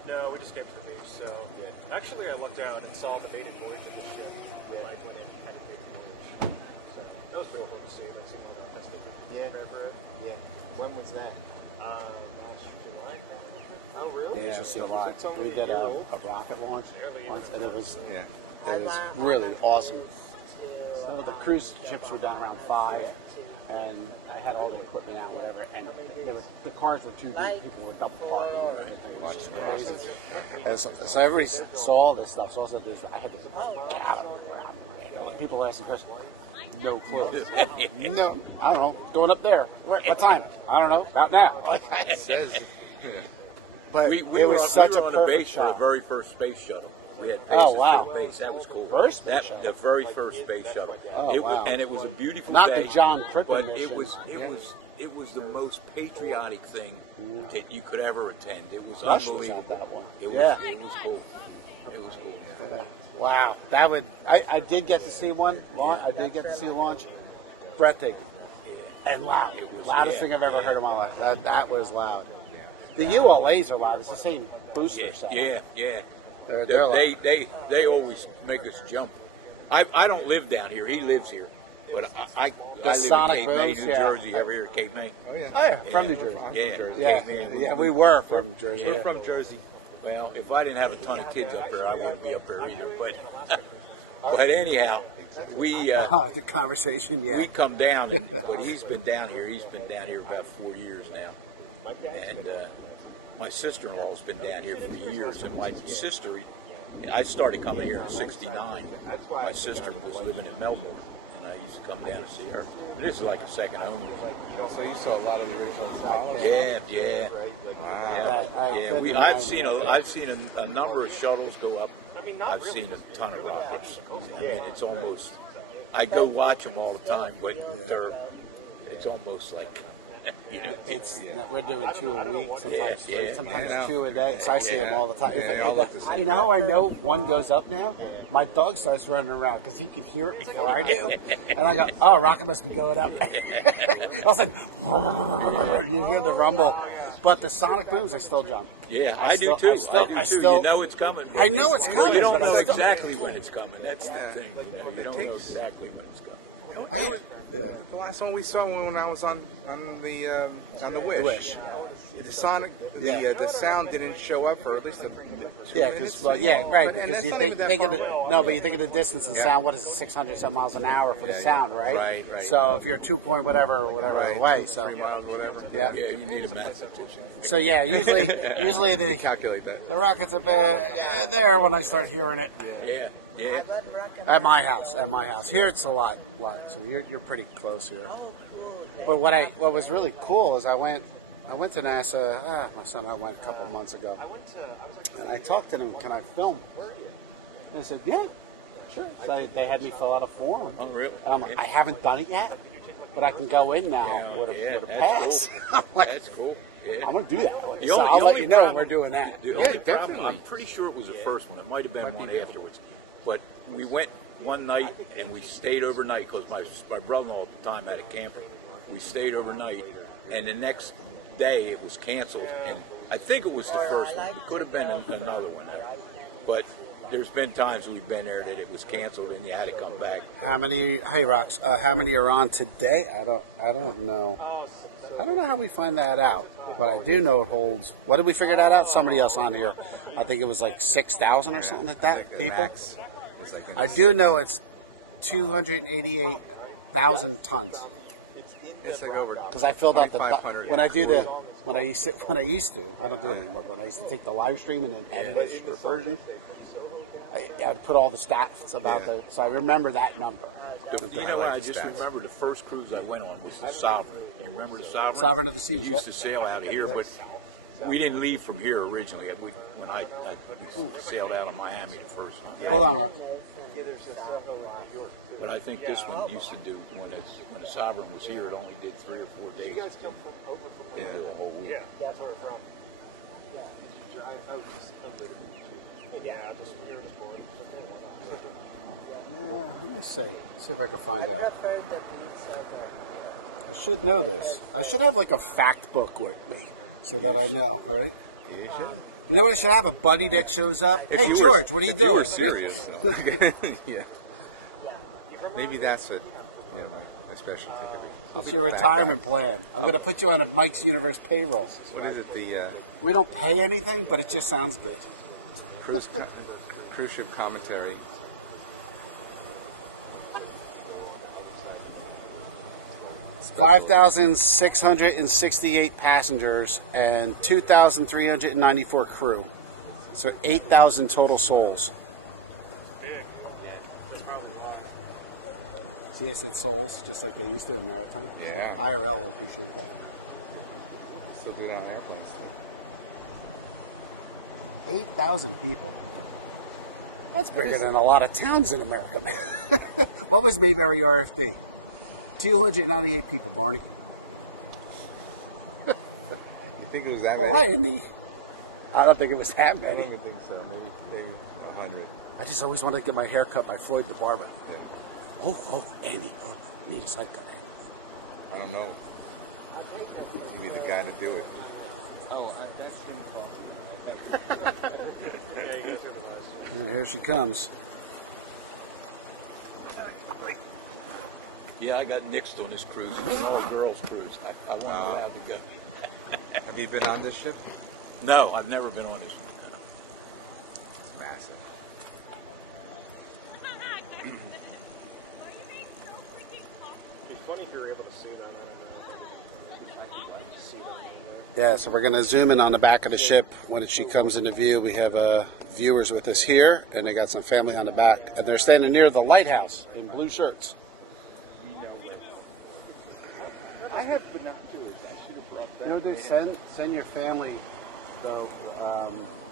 No, we just came to the beach, so... Yeah. Actually, I looked down and saw the maiden voyage of the ship. Yeah. Like, when it had a maiden voyage. So, that was pretty cool to see. Like, seeing all that festivity. Yeah. For it. Yeah. When was that? Last July, probably. Oh, really? Yeah, so a lot. it's only We did a year a old. rocket launch once, and it was Yeah. really awesome. So the cruise ships were done around 5, and I had all the equipment out, whatever, and the cars were too deep. People were double parking. It was just crazy. And so everybody saw all this stuff. So also I had to get out of it. People were asking questions. No clue. No, I don't know. Going up there. What time? I don't know. About now. It says. But We it were was on, such we were a on the perfect base for the shot. very first space shuttle. We had bases Oh, wow. for the base. That was cool. First space shuttle? The very first space shuttle. Oh, it wow. was, and it was a beautiful Not day. the John Crippen but mission. it was the most patriotic thing that you could ever attend. It was Rush was unbelievable. at that one. It was Yeah. it was cool. It was cool. Wow, that would. I did get to see one. I did get to see a launch. Breathtaking and loud. It was- Loudest yeah, thing I've ever yeah. heard in my life. That was loud. The ULAs are loud. It's the same booster setup. Yeah. They're loud. They always make us jump. I don't live down here. He lives here, but I live Sonic in Cape May, booms, New yeah. Jersey. Ever here at Cape May? Oh yeah. Oh yeah, from New Jersey. Yeah, Cape May. Yeah, we were from Jersey. We're from Jersey. Well, if I didn't have a ton of kids up there, I wouldn't be up there either. But anyhow, we The conversation. Yeah. we come down, but he's been down here. He's been down here about 4 years now, and my sister-in-law's been down here for years. And my sister, I started coming here in '69. My sister was living in Melbourne, and I used to come down and see her. This is like a second home. So you saw a lot of the original Apollos? Yeah. I I've seen a number of shuttles go up. I've seen a ton of rockets. I mean, it's almost. I go watch them all the time, but it's almost like, We're doing 2 a week. Sometimes, Yeah. sometimes Yeah. 2 a day. So I see them all the time. Yeah, they all look the same. You know how I know one goes up now? My dog starts running around because he can hear it before I do. And I go, oh, rocket must be going up. I was like, you hear the rumble. But the sonic booms, I still jump. yeah, I do too. You know it's coming. I know it's coming, You don't but know I still- exactly when it's coming. That's the thing. You don't know exactly when it's coming. The last one we saw when I was on the Wish. The sonic, the sound didn't show up for at least 2 Yeah, minutes. right. But, and because that's you not even that think far of the, away. no, but you think of the distance of Yeah. sound. What is it, 600 some miles an hour for the sound, right? Right. So if you're 2 point whatever Right. away, so 3 miles, whatever. Yeah. Yeah, you need a mathematician. So yeah, usually the You calculate that. rockets have been there when I start hearing it. Yeah. At my house. Here it's a lot. So you're pretty close here. Oh, cool. But what was really cool is I went I went to NASA. My son and I went a couple months ago, I went to. I was actually. and I talked to them. Can I film? And they said, yeah, sure. So they had me fill out a form. Oh, really? And I'm like, I haven't done it yet, but I can go in now with a pass. I'm like, That's cool. Yeah. I'm gonna do that. The So only- I'll the let only you know when problem- we're doing that. The only problem, I'm pretty sure it was the first one. It might have been one afterwards. But we went one night and we stayed overnight because my brother-in-law at the time had a camper. We stayed overnight, and the next day it was canceled. And I think it was the first one. It could have been another one. But there's been times we've been there that it was canceled and you had to come back. How many? Hey, Rox. How many are on today? I don't know. I don't know how we find that out, but I do know it holds. What did we figure that out? Somebody else on here. I think it was like 6,000 or something like that. People. I do know it's 288,000 tons. It's like over Because I filled out the 2,500. when I used to I don't do it anymore. When I used to take the live stream and then edit it for version, I'd put all the stats about the. So I remember that number. You know what? I just remember the first cruise I went on was the Sovereign. You remember the Sovereign? Sovereign of the Seas. It used to sail out of here, but we didn't leave from here originally. We sailed out of Miami the first time. But I think this one used to do when the Sovereign was here. It only did 3 or 4 days. Didn't do a whole week. Yeah, that's where we're from. Yeah, just you're just bored. Let me see if I can find I it. prefer the beach over I should know this. I should have like a fact book with me. So that I know, right? Yeah, you should. You know what? I should have a buddy that shows up. If Hey, you George, were, what are you if doing? you were serious, though. Yeah. Maybe that's what, my specialty could be. I'll What's be your the fat retirement guy. plan? I'm going to put you on a Mike's Universe payroll. What is it? The We don't pay anything, but it just sounds good. cruise ship commentary. 5,668 passengers and 2,394 crew. So 8,000 total souls. Big. That's probably why. See, I said souls, just like they used to in Maritime. Yeah. IRL. Still do that on airplanes. 8,000 people. That's bigger than a lot of towns in America. What was Mayberry RFP? 298 people boarding. You think it was that many? I don't think it was that I many. don't even think so. Maybe 100. I just always wanted to get my hair cut by Floyd the Barber. Yeah. Oh, Andy, need a side cut. I don't know. You'd be the guy to do it. Oh, that's him talking. Yeah, you guys are the best. Here she comes. Yeah, I got nixed on this cruise. It's an all-girls cruise. I wasn't allowed to go. Have you been on this ship? No, I've never been on this one. It's massive. It'd be funny if you were able to see that. I could see that over there. Yeah, so we're going to zoom in on the back of the ship when she comes into view. We have viewers with us here, and they got some family on the back, and they're standing near the lighthouse in blue shirts. I have binoculars. I should have brought that. You know, dude, send your family, though,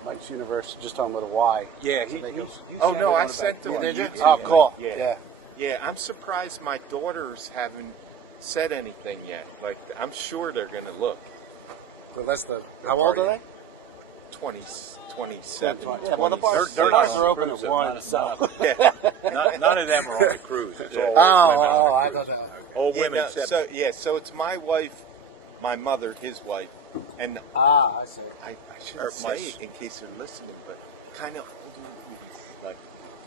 Mike's Universe, just tell them with a Y. Yeah, So they can- oh no, I sent to him. Did you? YouTube. Oh, cool. Yeah. Yeah, I'm surprised my daughters haven't said anything yet. Like, I'm sure they're going to look. So that's the. How old are they? 27, Yeah, well, the 20. bars, They're bars not are on open cruise, at 1, so. None of them are on the cruise. It's all Oh, I don't know. all Yeah, women no, except so it's my wife, my mother, his wife, and I see. I shouldn't Or my say it in case they're listening, but kind of like,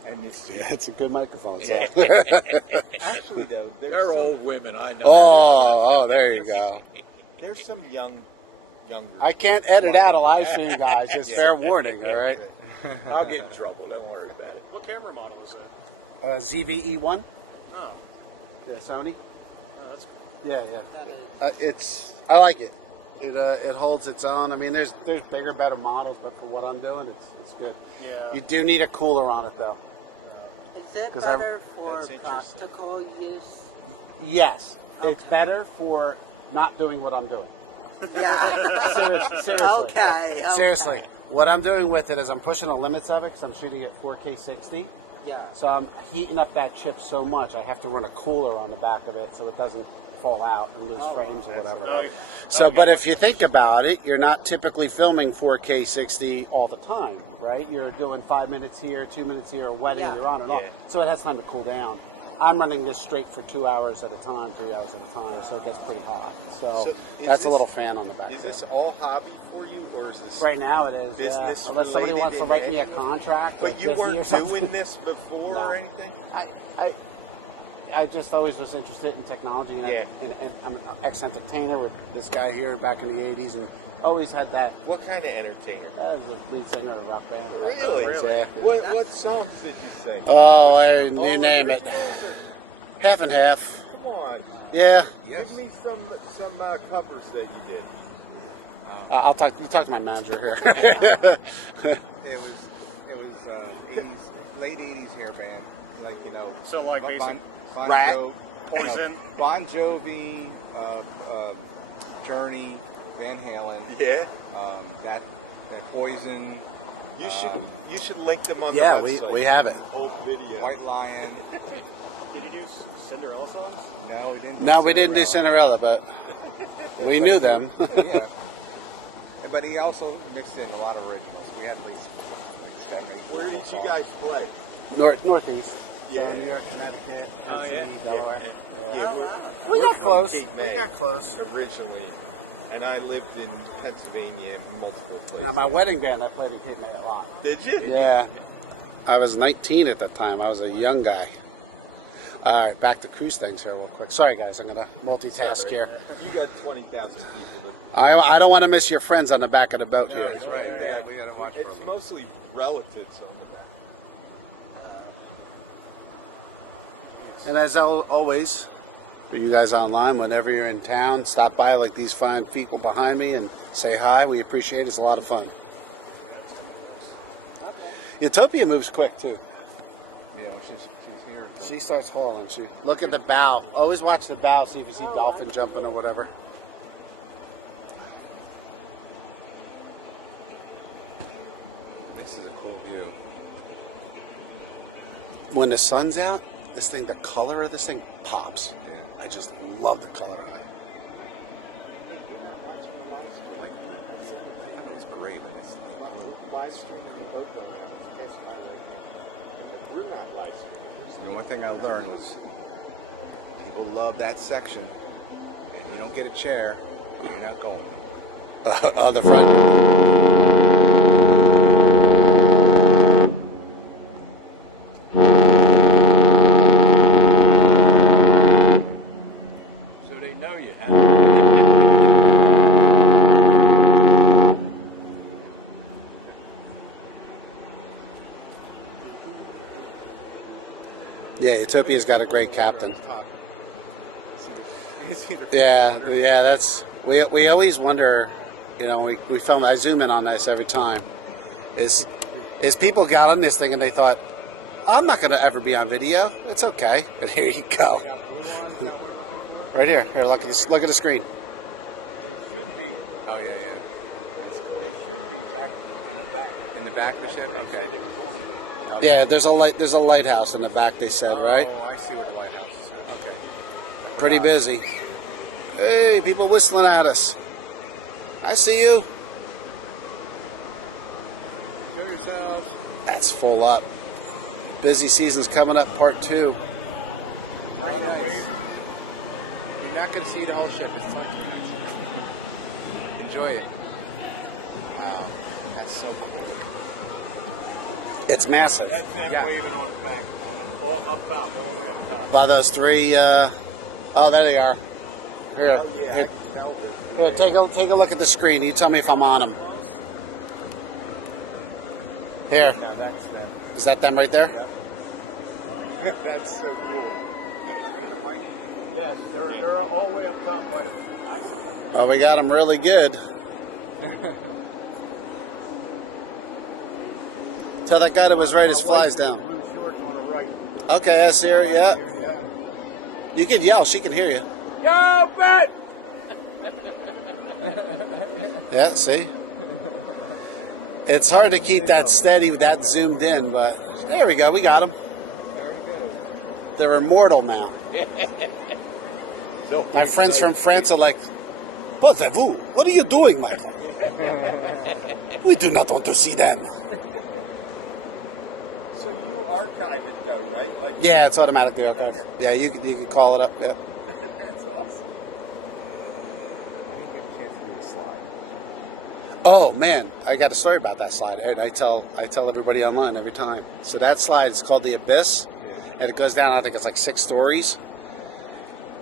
and this. Yeah, it's a good microphone. So. Actually, though, they're old women. I know. Oh, there you go. There's some younger. I can't edit out a live stream, guys. Just fair warning, all right? I'll get in trouble. Don't worry about it. What camera model is that? ZVE1? Oh, Yeah, Sony? that's cool. Yeah. I like it. It holds its own. I mean, there's bigger, better models, but for what I'm doing, it's good. Yeah. You do need a cooler on it, though. Is it 'Cause I'm- better for That's interesting. practical use? Yes, it's better for not doing what I'm doing. Yeah. Seriously. Okay. Seriously. What I'm doing with it is I'm pushing the limits of it because I'm shooting at 4K 60. Yeah. So I'm heating up that chip so much I have to run a cooler on the back of it so it doesn't fall out and lose frames or whatever. So, but if you think about it, you're not typically filming 4K 60 all the time, right? You're doing 5 minutes here, 2 minutes here, a wedding, Yeah. you're on and off. So it has time to cool down. I'm running this straight for 2 hours at a time, 3 hours at a time, so it gets pretty hot. So is that's a this- little fan on the back. Is there. this all hobby for you, or is this Right now it is, business yeah. Unless somebody related wants to in write me a any way? contract. But like you 50 or weren't something. doing this before No. or anything? I just always was interested in technology. And, Yeah. and I'm an ex-entertainer with this guy here back in the 80s and always had that. What kind of entertainer? I was a lead singer of a rock band. Really? Yeah. What songs did you sing? Oh, you All name it. originals or- Half and half. Come on. Yeah. Give me some covers that you did. I'll talk. You talk to my manager here. It was 80s, late 80s hair band, like So like Bon, basic bon Rat? Jovi, Poison. Bon Jovi, Journey, Van Halen, Yeah. that Poison, You should link them on Yeah, the website. we have it. Old video. White Lion. Did you do Cinderella songs? No, we didn't. No, we didn't do Cinderella, but we knew them. Yeah, but he also mixed in a lot of originals. We had at least like 7, 8 Where did you songs. guys play? Northeast. Yeah. So New York, Connecticut, Oh, yeah. NC, Delaware. Yeah, We got close. Cape May We got close. originally, and I lived in Pennsylvania multiple places. Now, my wedding band, I played in Cape May a lot. Did you? Yeah. I was 19 at that time. I was a young guy. All right, back to cruise things here real quick. Sorry, guys, I'm going to multitask here. You got 20,000 people. I don't want to miss your friends on the back of the boat No, here. that's right. Yeah, we got to watch for It's them. mostly relatives on the back. And as always, for you guys online, whenever you're in town, stop by like these fine people behind me and say hi. We appreciate it. It's a lot of fun. Utopia moves quick, too. Yeah, she's here. She starts hauling. Look at the bow. Always watch the bow, see if you see dolphin jumping or whatever. This is a cool view. When the sun's out, this thing, the color of this thing pops. Yeah. I just love the color of it. Like, I know it's great, but it's Live streaming the boat going out. It's catching my leg. We're not live streaming. the one thing I learned was people love that section. If you don't get a chair, you're not going. On the front. So they know you have. Yeah, Utopia's got a great captain. It's either Yeah, that's we always wonder, we film. I zoom in on this every time. Is people got on this thing and they thought, I'm not going to ever be on video. It's okay. But here you go. Right here. Here, look at the screen. Oh yeah. In the back of the ship. Okay. Yeah, there's a lighthouse in the back. They said, right? Oh, I see where the lighthouse is. Okay. Pretty busy. Hey, people whistling at us. I see you. Show yourself. That's full up. Busy season's coming up, part 2. Very nice. You're not going to see the whole ship. It's 20 minutes. Enjoy it. Wow. That's so cool. It's massive. Yeah. Waving on the back. All up top. By those 3, oh, there they are. Here, Oh, yeah, I here, can tell this. here, take a look at the screen. You tell me if I'm on them. Here, Now that's them. is that them right there? That's so cool. Yes, they're all the way up top. But Oh, we got them really good. Tell that guy to his right his flies down. blue short on the right. Okay, I see her. Yeah. You can yell. She can hear you. Yo, Bet! Yeah, see? It's hard to keep that steady with that zoomed in, but there we go. We got them. They're immortal now. My friends from France are like, "Posez-vous? What are you doing, Michael? We do not want to see them." So you archive it though, right? Like, Yeah, it's automatically archived. Yeah, you can call it up. Yeah. that's awesome. Oh man, I got a story about that slide. And I tell everybody online every time. So that slide is called the Abyss, and it goes down. I think it's like 6 stories.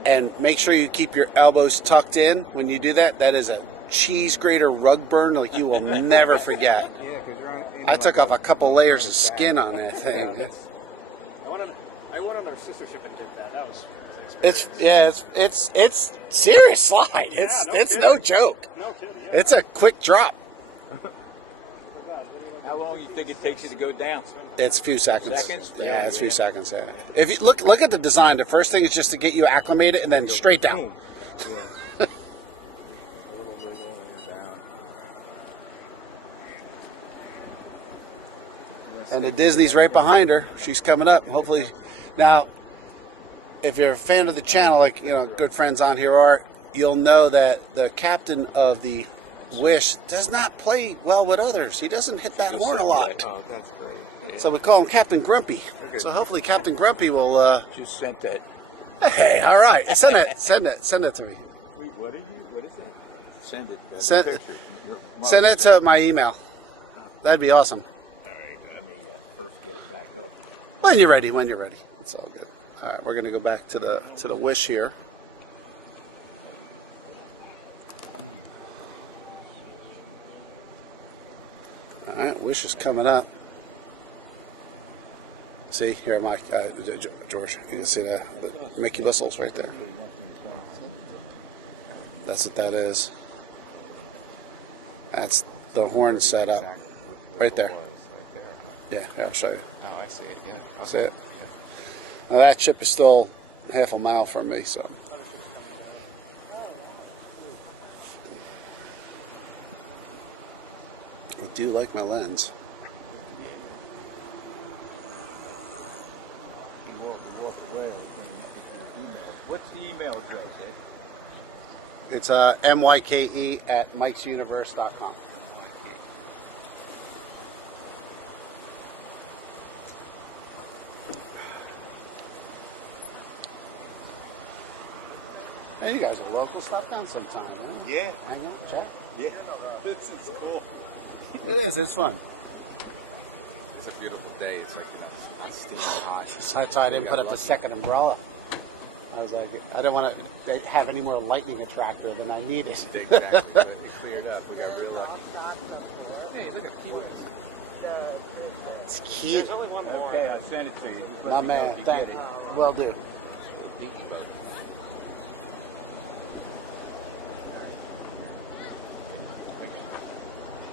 And make sure you keep your elbows tucked in when you do that. That is a cheese grater rug burn like you will never forget. Yeah, because you're on. I took off a couple layers of skin on that thing. I went on our sister ship and did that. That was an experience. It's serious slide. It's no joke. No kidding. Yeah. It's a quick drop. How long do you think it takes you to go down? It's a few seconds. Seconds? Yeah, it's a few seconds. Yeah. If you look at the design, the first thing is just to get you acclimated, and then straight down. And the Disney's right behind her. She's coming up. Hopefully, now, if you're a fan of the channel, like good friends on here are, you'll know that the captain of the Wish does not play well with others. He doesn't hit that horn a lot. Oh, that's great. So we call him Captain Grumpy. So hopefully Captain Grumpy will. Just sent that. Hey, all right, send it to me. Wait, what is that? Send it. Send- picture. Your mom. Send it to my email. That'd be awesome. When you're ready. It's all good. All right, we're gonna go back to the Wish here. All right, Wish is coming up. See, here, Mike, George, you can see the Mickey whistles right there. That's what that is. That's the horn setup right there. Yeah, I'll show you. Oh, I see it. Yeah. See it? Now that ship is still half a mile from me, so. I do like my lens. You walk away. What's the email address? It's myke@mikesuniverse.com. Hey, you guys are local. Stop down sometime. Huh? Yeah. Hang out, chat. Yeah. This is cool. It is. It's fun. It's a beautiful day. It's like it's not steaming hot. That's why I didn't put up the second umbrella. I was like, I didn't want to have any more lightning attractor than I needed. Exactly, but it cleared up. We got real lucky. Hey, look at the kiwis. It's cute. There's only one more. Okay, I sent it to you. Just let My me know man, if you thank get you. it. Will do. Dinky boat.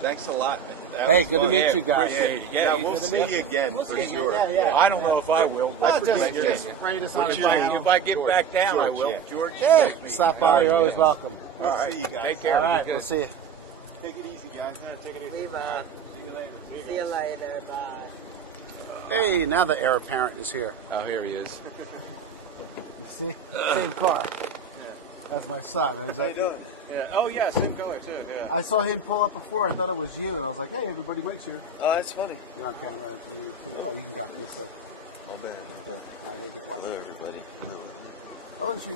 Thanks a lot. Hey, good to meet you guys. Yeah, we'll see you again for see you. sure. Yeah. I don't know if I will. Well, just Thank you. rate us on the If I channel. get back down, I will. yeah. George, Yeah, text me. stop by. You're always welcome. We'll All right. see you guys. Take care. All right, Be we'll good. see you. Take it easy, guys. Take it easy. Leave on. See you later. Bye. Hey, now the heir apparent is here. Oh, here he is. Same car. That's my son. How you doing? Yeah. Oh yeah, same color too. Yeah. I saw him pull up before. I thought it was you, and I was like, "Hey, everybody, wait here." Oh, that's funny. You're on camera. All bad. Hello, everybody. Hello. Oh, it's your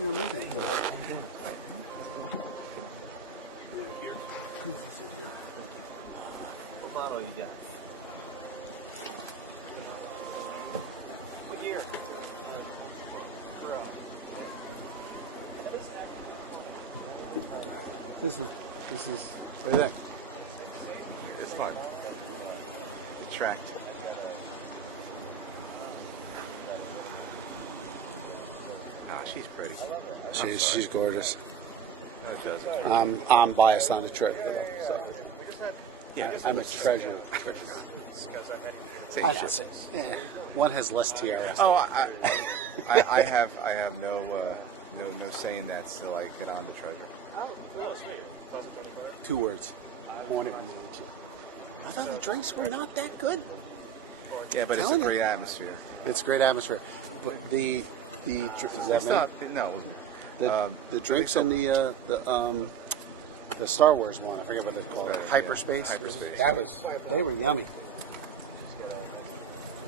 What model you got? What year? This is. What do you think? It's fun. Attract. Ah, she's pretty. She's gorgeous. No, it doesn't. I'm biased on the trip. So. Yeah, I'm a treasure. same shit. Yeah. One has less tiaras. Oh, I have no say in that. Still, I get on the treasure. Oh, sweet. Class of 25. 2 words. Morning. I thought the drinks were not that good. Yeah, but it's a Telling you. great atmosphere. It's a great atmosphere. But the is that It's not, no. the drinks and the Star Wars one, I forget what they call it. Hyperspace. Hyperspace. They were yummy.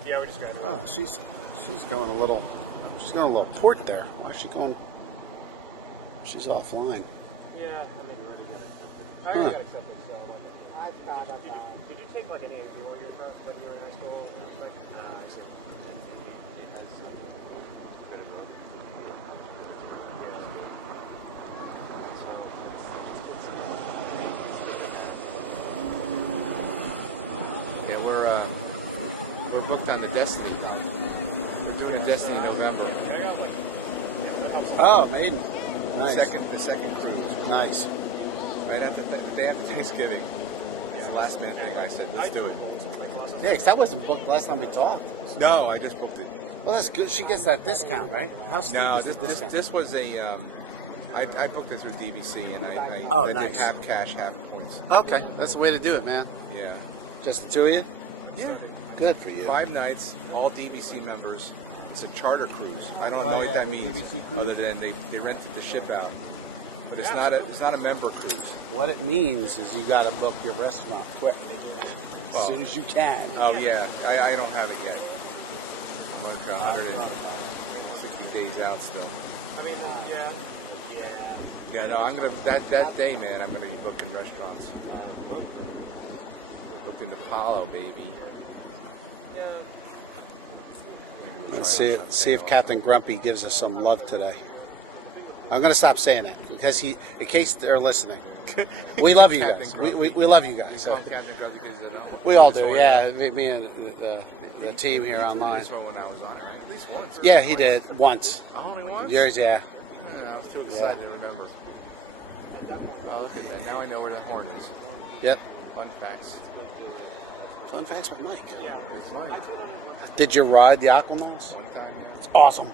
Yeah, we just got it. Oh, she's going a little port there. Why is she going? She's offline. Yeah, I mean, we already got it. I already got accepted, so like. Did you take like any of your class when you were in high school? Like, I see. It has a bit of both. Yeah, we're booked on the Destiny route. We're doing a Destiny in November. I got like, that helps a lot. Oh, maiden. Nice. The second cruise. Nice. Right after the day after Thanksgiving. It's the last minute thing. I said, let's do it. Yeah, 'cause that wasn't booked last time we talked. No, I just booked it. Well, that's good. She gets that discount, right? How steep No, is the this discount? this was a. I booked it through DVC, and I did nice. half cash, half points. Okay, that's the way to do it, man. Yeah. Just the two of you? Yeah. Good for you. 5 nights, all DVC members. It's a charter cruise. I don't know what that means, other than they rented the ship out. But it's not a member cruise. What it means is you got to book your restaurant quick, as soon as you can. Oh yeah, I don't have it yet. I'm like 160 days out still. I mean, yeah. Yeah, no, I'm gonna that day, man. I'm gonna be booking restaurants. Booking Apollo, baby. Yeah. Let's see if Captain Grumpy gives us some love today. I'm going to stop saying that because in case they're listening, we love you guys. We love you guys. You call him Captain Grumpy because you know. We all do, yeah. Me and the team here online. This one when I was on it, right? At least once. Yeah, he did once. Oh, only once. Yours, yeah. I was too excited to remember. Oh, look at that. Now I know where the horn is. Yep. Fun facts. Fun facts with Mike. Yeah. It's mine. Did you ride the Aquanaus? One time, yeah. It's awesome.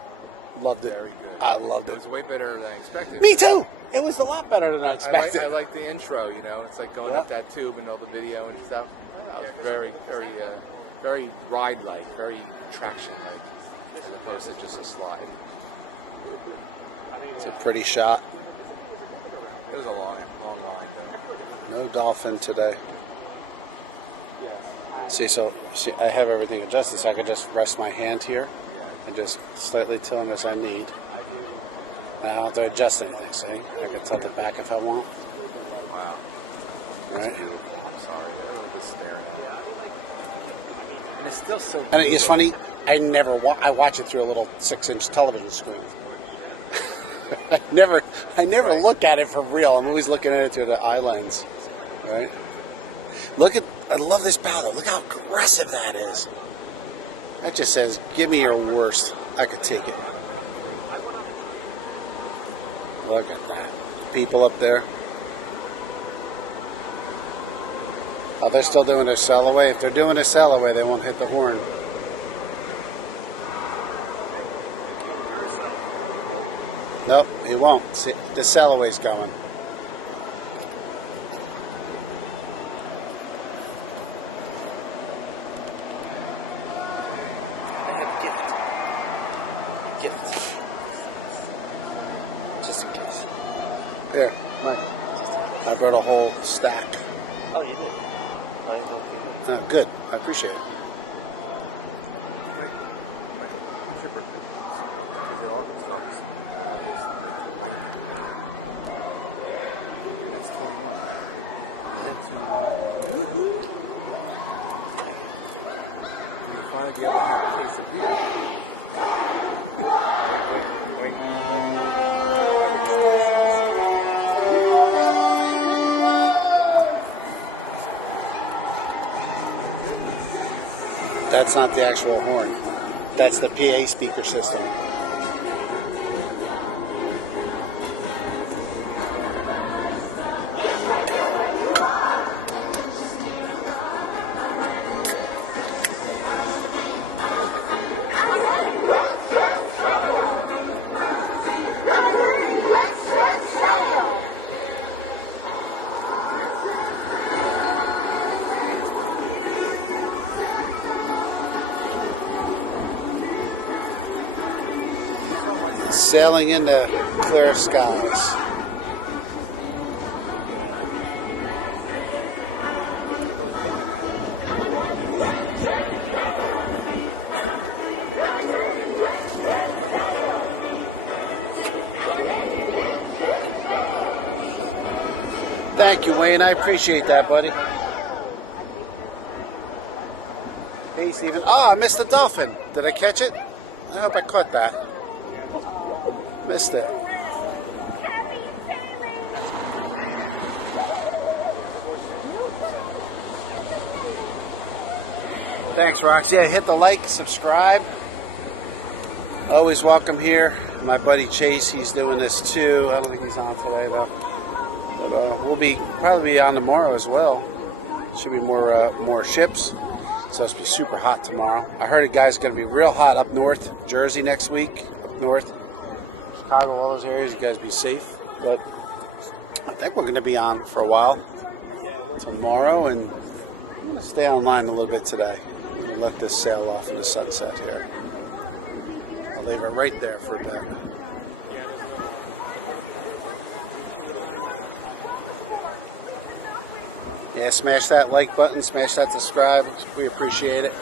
Loved it. Very good. I loved It it. was way better than I expected. Me too. It was a lot better than I expected. I like the intro, you know. It's like going up that tube and all the video and stuff. That was very ride-like, very traction-like, as opposed to just a slide. It's a pretty shot. It was a long line, though. No dolphin today. See, I have everything adjusted, so I can just rest my hand here and just slightly tilt them as I need. And I don't have to adjust anything, see? I can tilt it back if I want. Wow. Right? I'm sorry. I was just staring at it. And it's still so And it's funny, I watch it through a little 6-inch television screen. I never look at it for real. I'm always looking at it through the eye lens. Right? I love this powder. Look how aggressive that is. That just says, give me your worst. I could take it. Look at that. People up there. Oh, they're still doing their sail away. If they're doing their sail away, they won't hit the horn. Nope, he won't. See, the sail away's going. Just in case. Here, Mike. I brought a whole stack. Oh, you did? I didn't know if you did. Good. I appreciate it. That's not the actual horn. That's the PA speaker system. Sailing into clear skies. Thank you, Wayne. I appreciate that, buddy. Hey, Steven. Oh, I missed the dolphin. Did I catch it? I hope I caught that. Missed it. Thanks, Rox. Yeah, hit the like, subscribe. Always welcome here. My buddy Chase, he's doing this too. I don't think he's on today, though. But we'll probably be on tomorrow as well. Should be more ships. So it's be super hot tomorrow. I heard it, guys, going to be real hot up north, Jersey next week, up north, Chicago, all those areas. You guys be safe. But I think we're going to be on for a while tomorrow, and I'm going to stay online a little bit today and let this sail off in the sunset here. I'll leave it right there for a bit. Yeah, smash that like button, smash that subscribe. We appreciate it.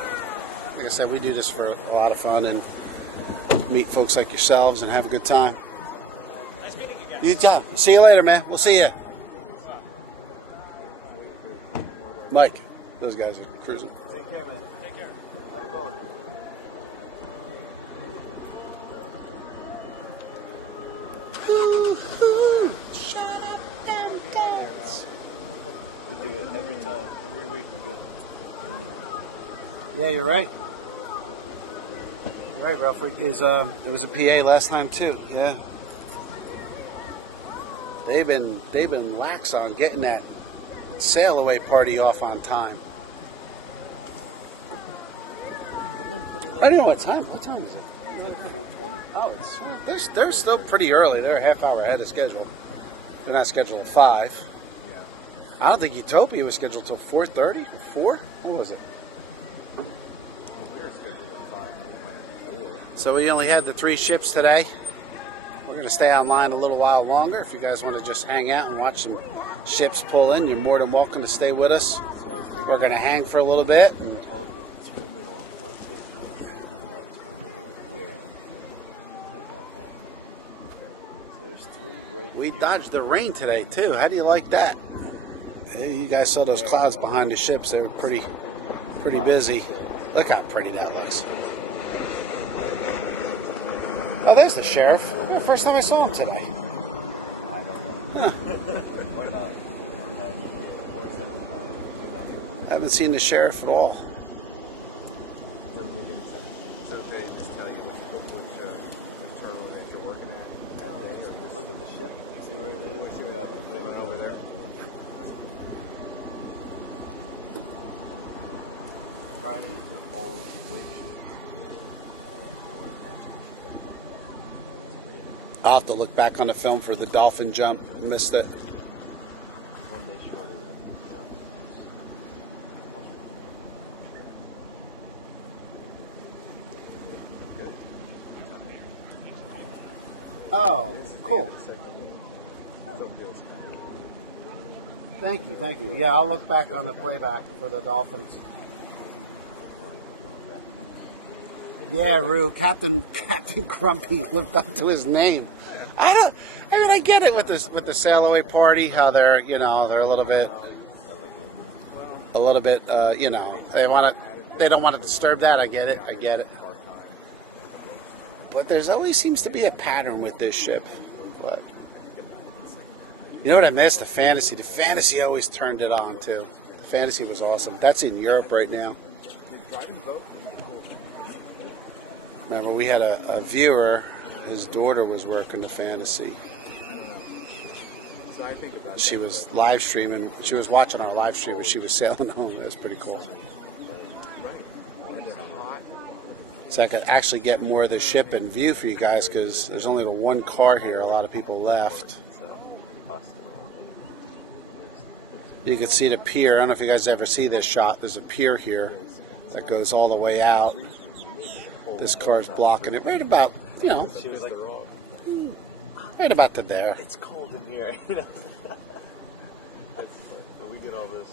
Like I said, we do this for a lot of fun and meet folks like yourselves and have a good time. Nice meeting you guys. You too. See you later, man. We'll see you. Mike, those guys are cruising. Take care, man. Take care. Shut up, damn guns. Yeah, you're right. You're right, Ralph. It was a PA last time too. Yeah. They've been lax on getting that sail away party off on time. I don't know what time. What time is it? Oh, they're still pretty early. They're a half hour ahead of schedule. They're not scheduled at 5. I don't think Utopia was scheduled till 4:30 or 4. What was it? So we only had the 3 ships today. We're going to stay online a little while longer. If you guys want to just hang out and watch some ships pull in, you're more than welcome to stay with us. We're going to hang for a little bit. We dodged the rain today too. How do you like that? Hey, you guys saw those clouds behind the ships. They were pretty busy. Look how pretty that looks. Oh, there's the sheriff. Oh, first time I saw him today. Huh. I haven't seen the sheriff at all. So they just tell you which terminal that you're working at that day, or just you went over there? I'll have to look back on the film for the dolphin jump. Missed it. Oh, cool. Thank you. Yeah, I'll look back on the playback for the dolphins. Yeah, Rue, Captain Grumpy lived up to his name. I get it with the sail away party, how they're a little bit, they don't want to disturb that. I get it. But there's always seems to be a pattern with this ship. But you know what I missed? The Fantasy. The Fantasy always turned it on too. The Fantasy was awesome. That's in Europe right now. Remember, we had a viewer, his daughter was working the Fantasy. So I think about She was live streaming, she was watching our live stream and she was sailing home. It was pretty cool. and they're hot. So I could actually get more of the ship in view for you guys because there's only the one car here. A lot of people left. You can see the pier. I don't know if you guys ever see this shot. There's a pier here that goes all the way out. This car's blocking it right about, Right about to there. It's cold in here. You know? We get all this.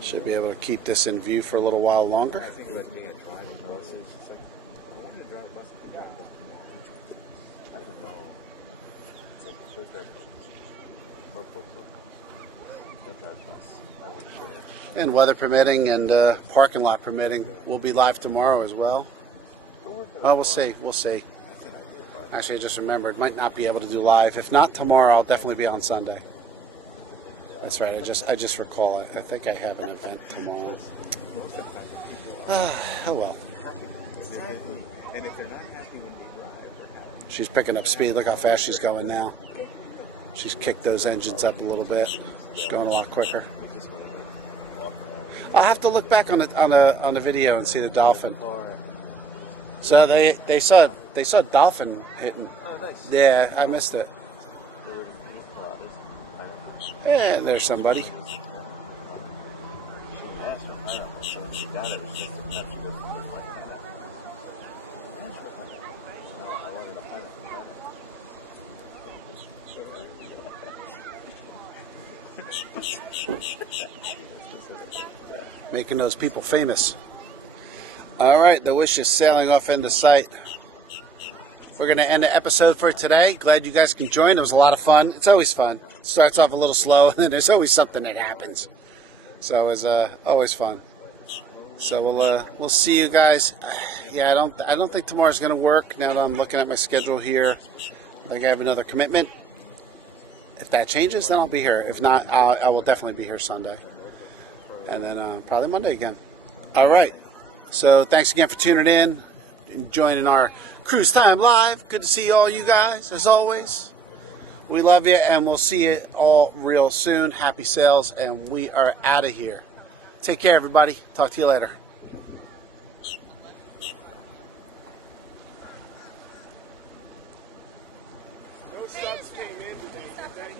Should be able to keep this in view for a little while longer. I think about being a driving bus. It's like, I wanted to drive a bus. And weather permitting and parking lot permitting, we'll be live tomorrow as well. Oh, we'll see. We'll see. Actually, I just remembered, might not be able to do live. If not tomorrow, I'll definitely be on Sunday. That's right. I just recall it. I think I have an event tomorrow. Oh well. And if they're not happy when they drive, they're happy. She's picking up speed. Look how fast she's going now. She's kicked those engines up a little bit. She's going a lot quicker. I'll have to look back on the video and see the dolphin. So they saw dolphin hitting. Oh, nice. Yeah, I missed it. Yeah, there's somebody. Making those people famous. All right, the Wish is sailing off into sight. We're going to end the episode for today. Glad you guys can join. It was a lot of fun. It's always fun. It starts off a little slow, and then there's always something that happens. So it's always fun. So we'll see you guys. Yeah, I don't think tomorrow's going to work. Now that I'm looking at my schedule here, I think I have another commitment. If that changes, then I'll be here. If not, I will definitely be here Sunday, and then probably Monday again. All right. So thanks again for tuning in and joining our Cruise Time Live. Good to see all you guys, as always. We love you, and we'll see you all real soon. Happy sales, and we are out of here. Take care, everybody. Talk to you later. No subs came in today, did they?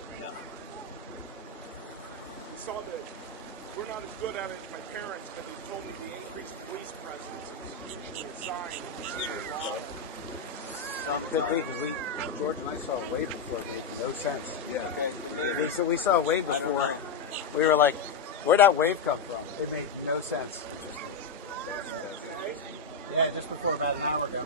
We saw that we're not as good at it as my parents, but they told me the increased police presence is a sign. Could be, because George and I saw a wave before. It made no sense. Yeah. Okay. So we saw a wave before. We were like, where'd that wave come from? It made no sense. Yeah, just before about an hour ago.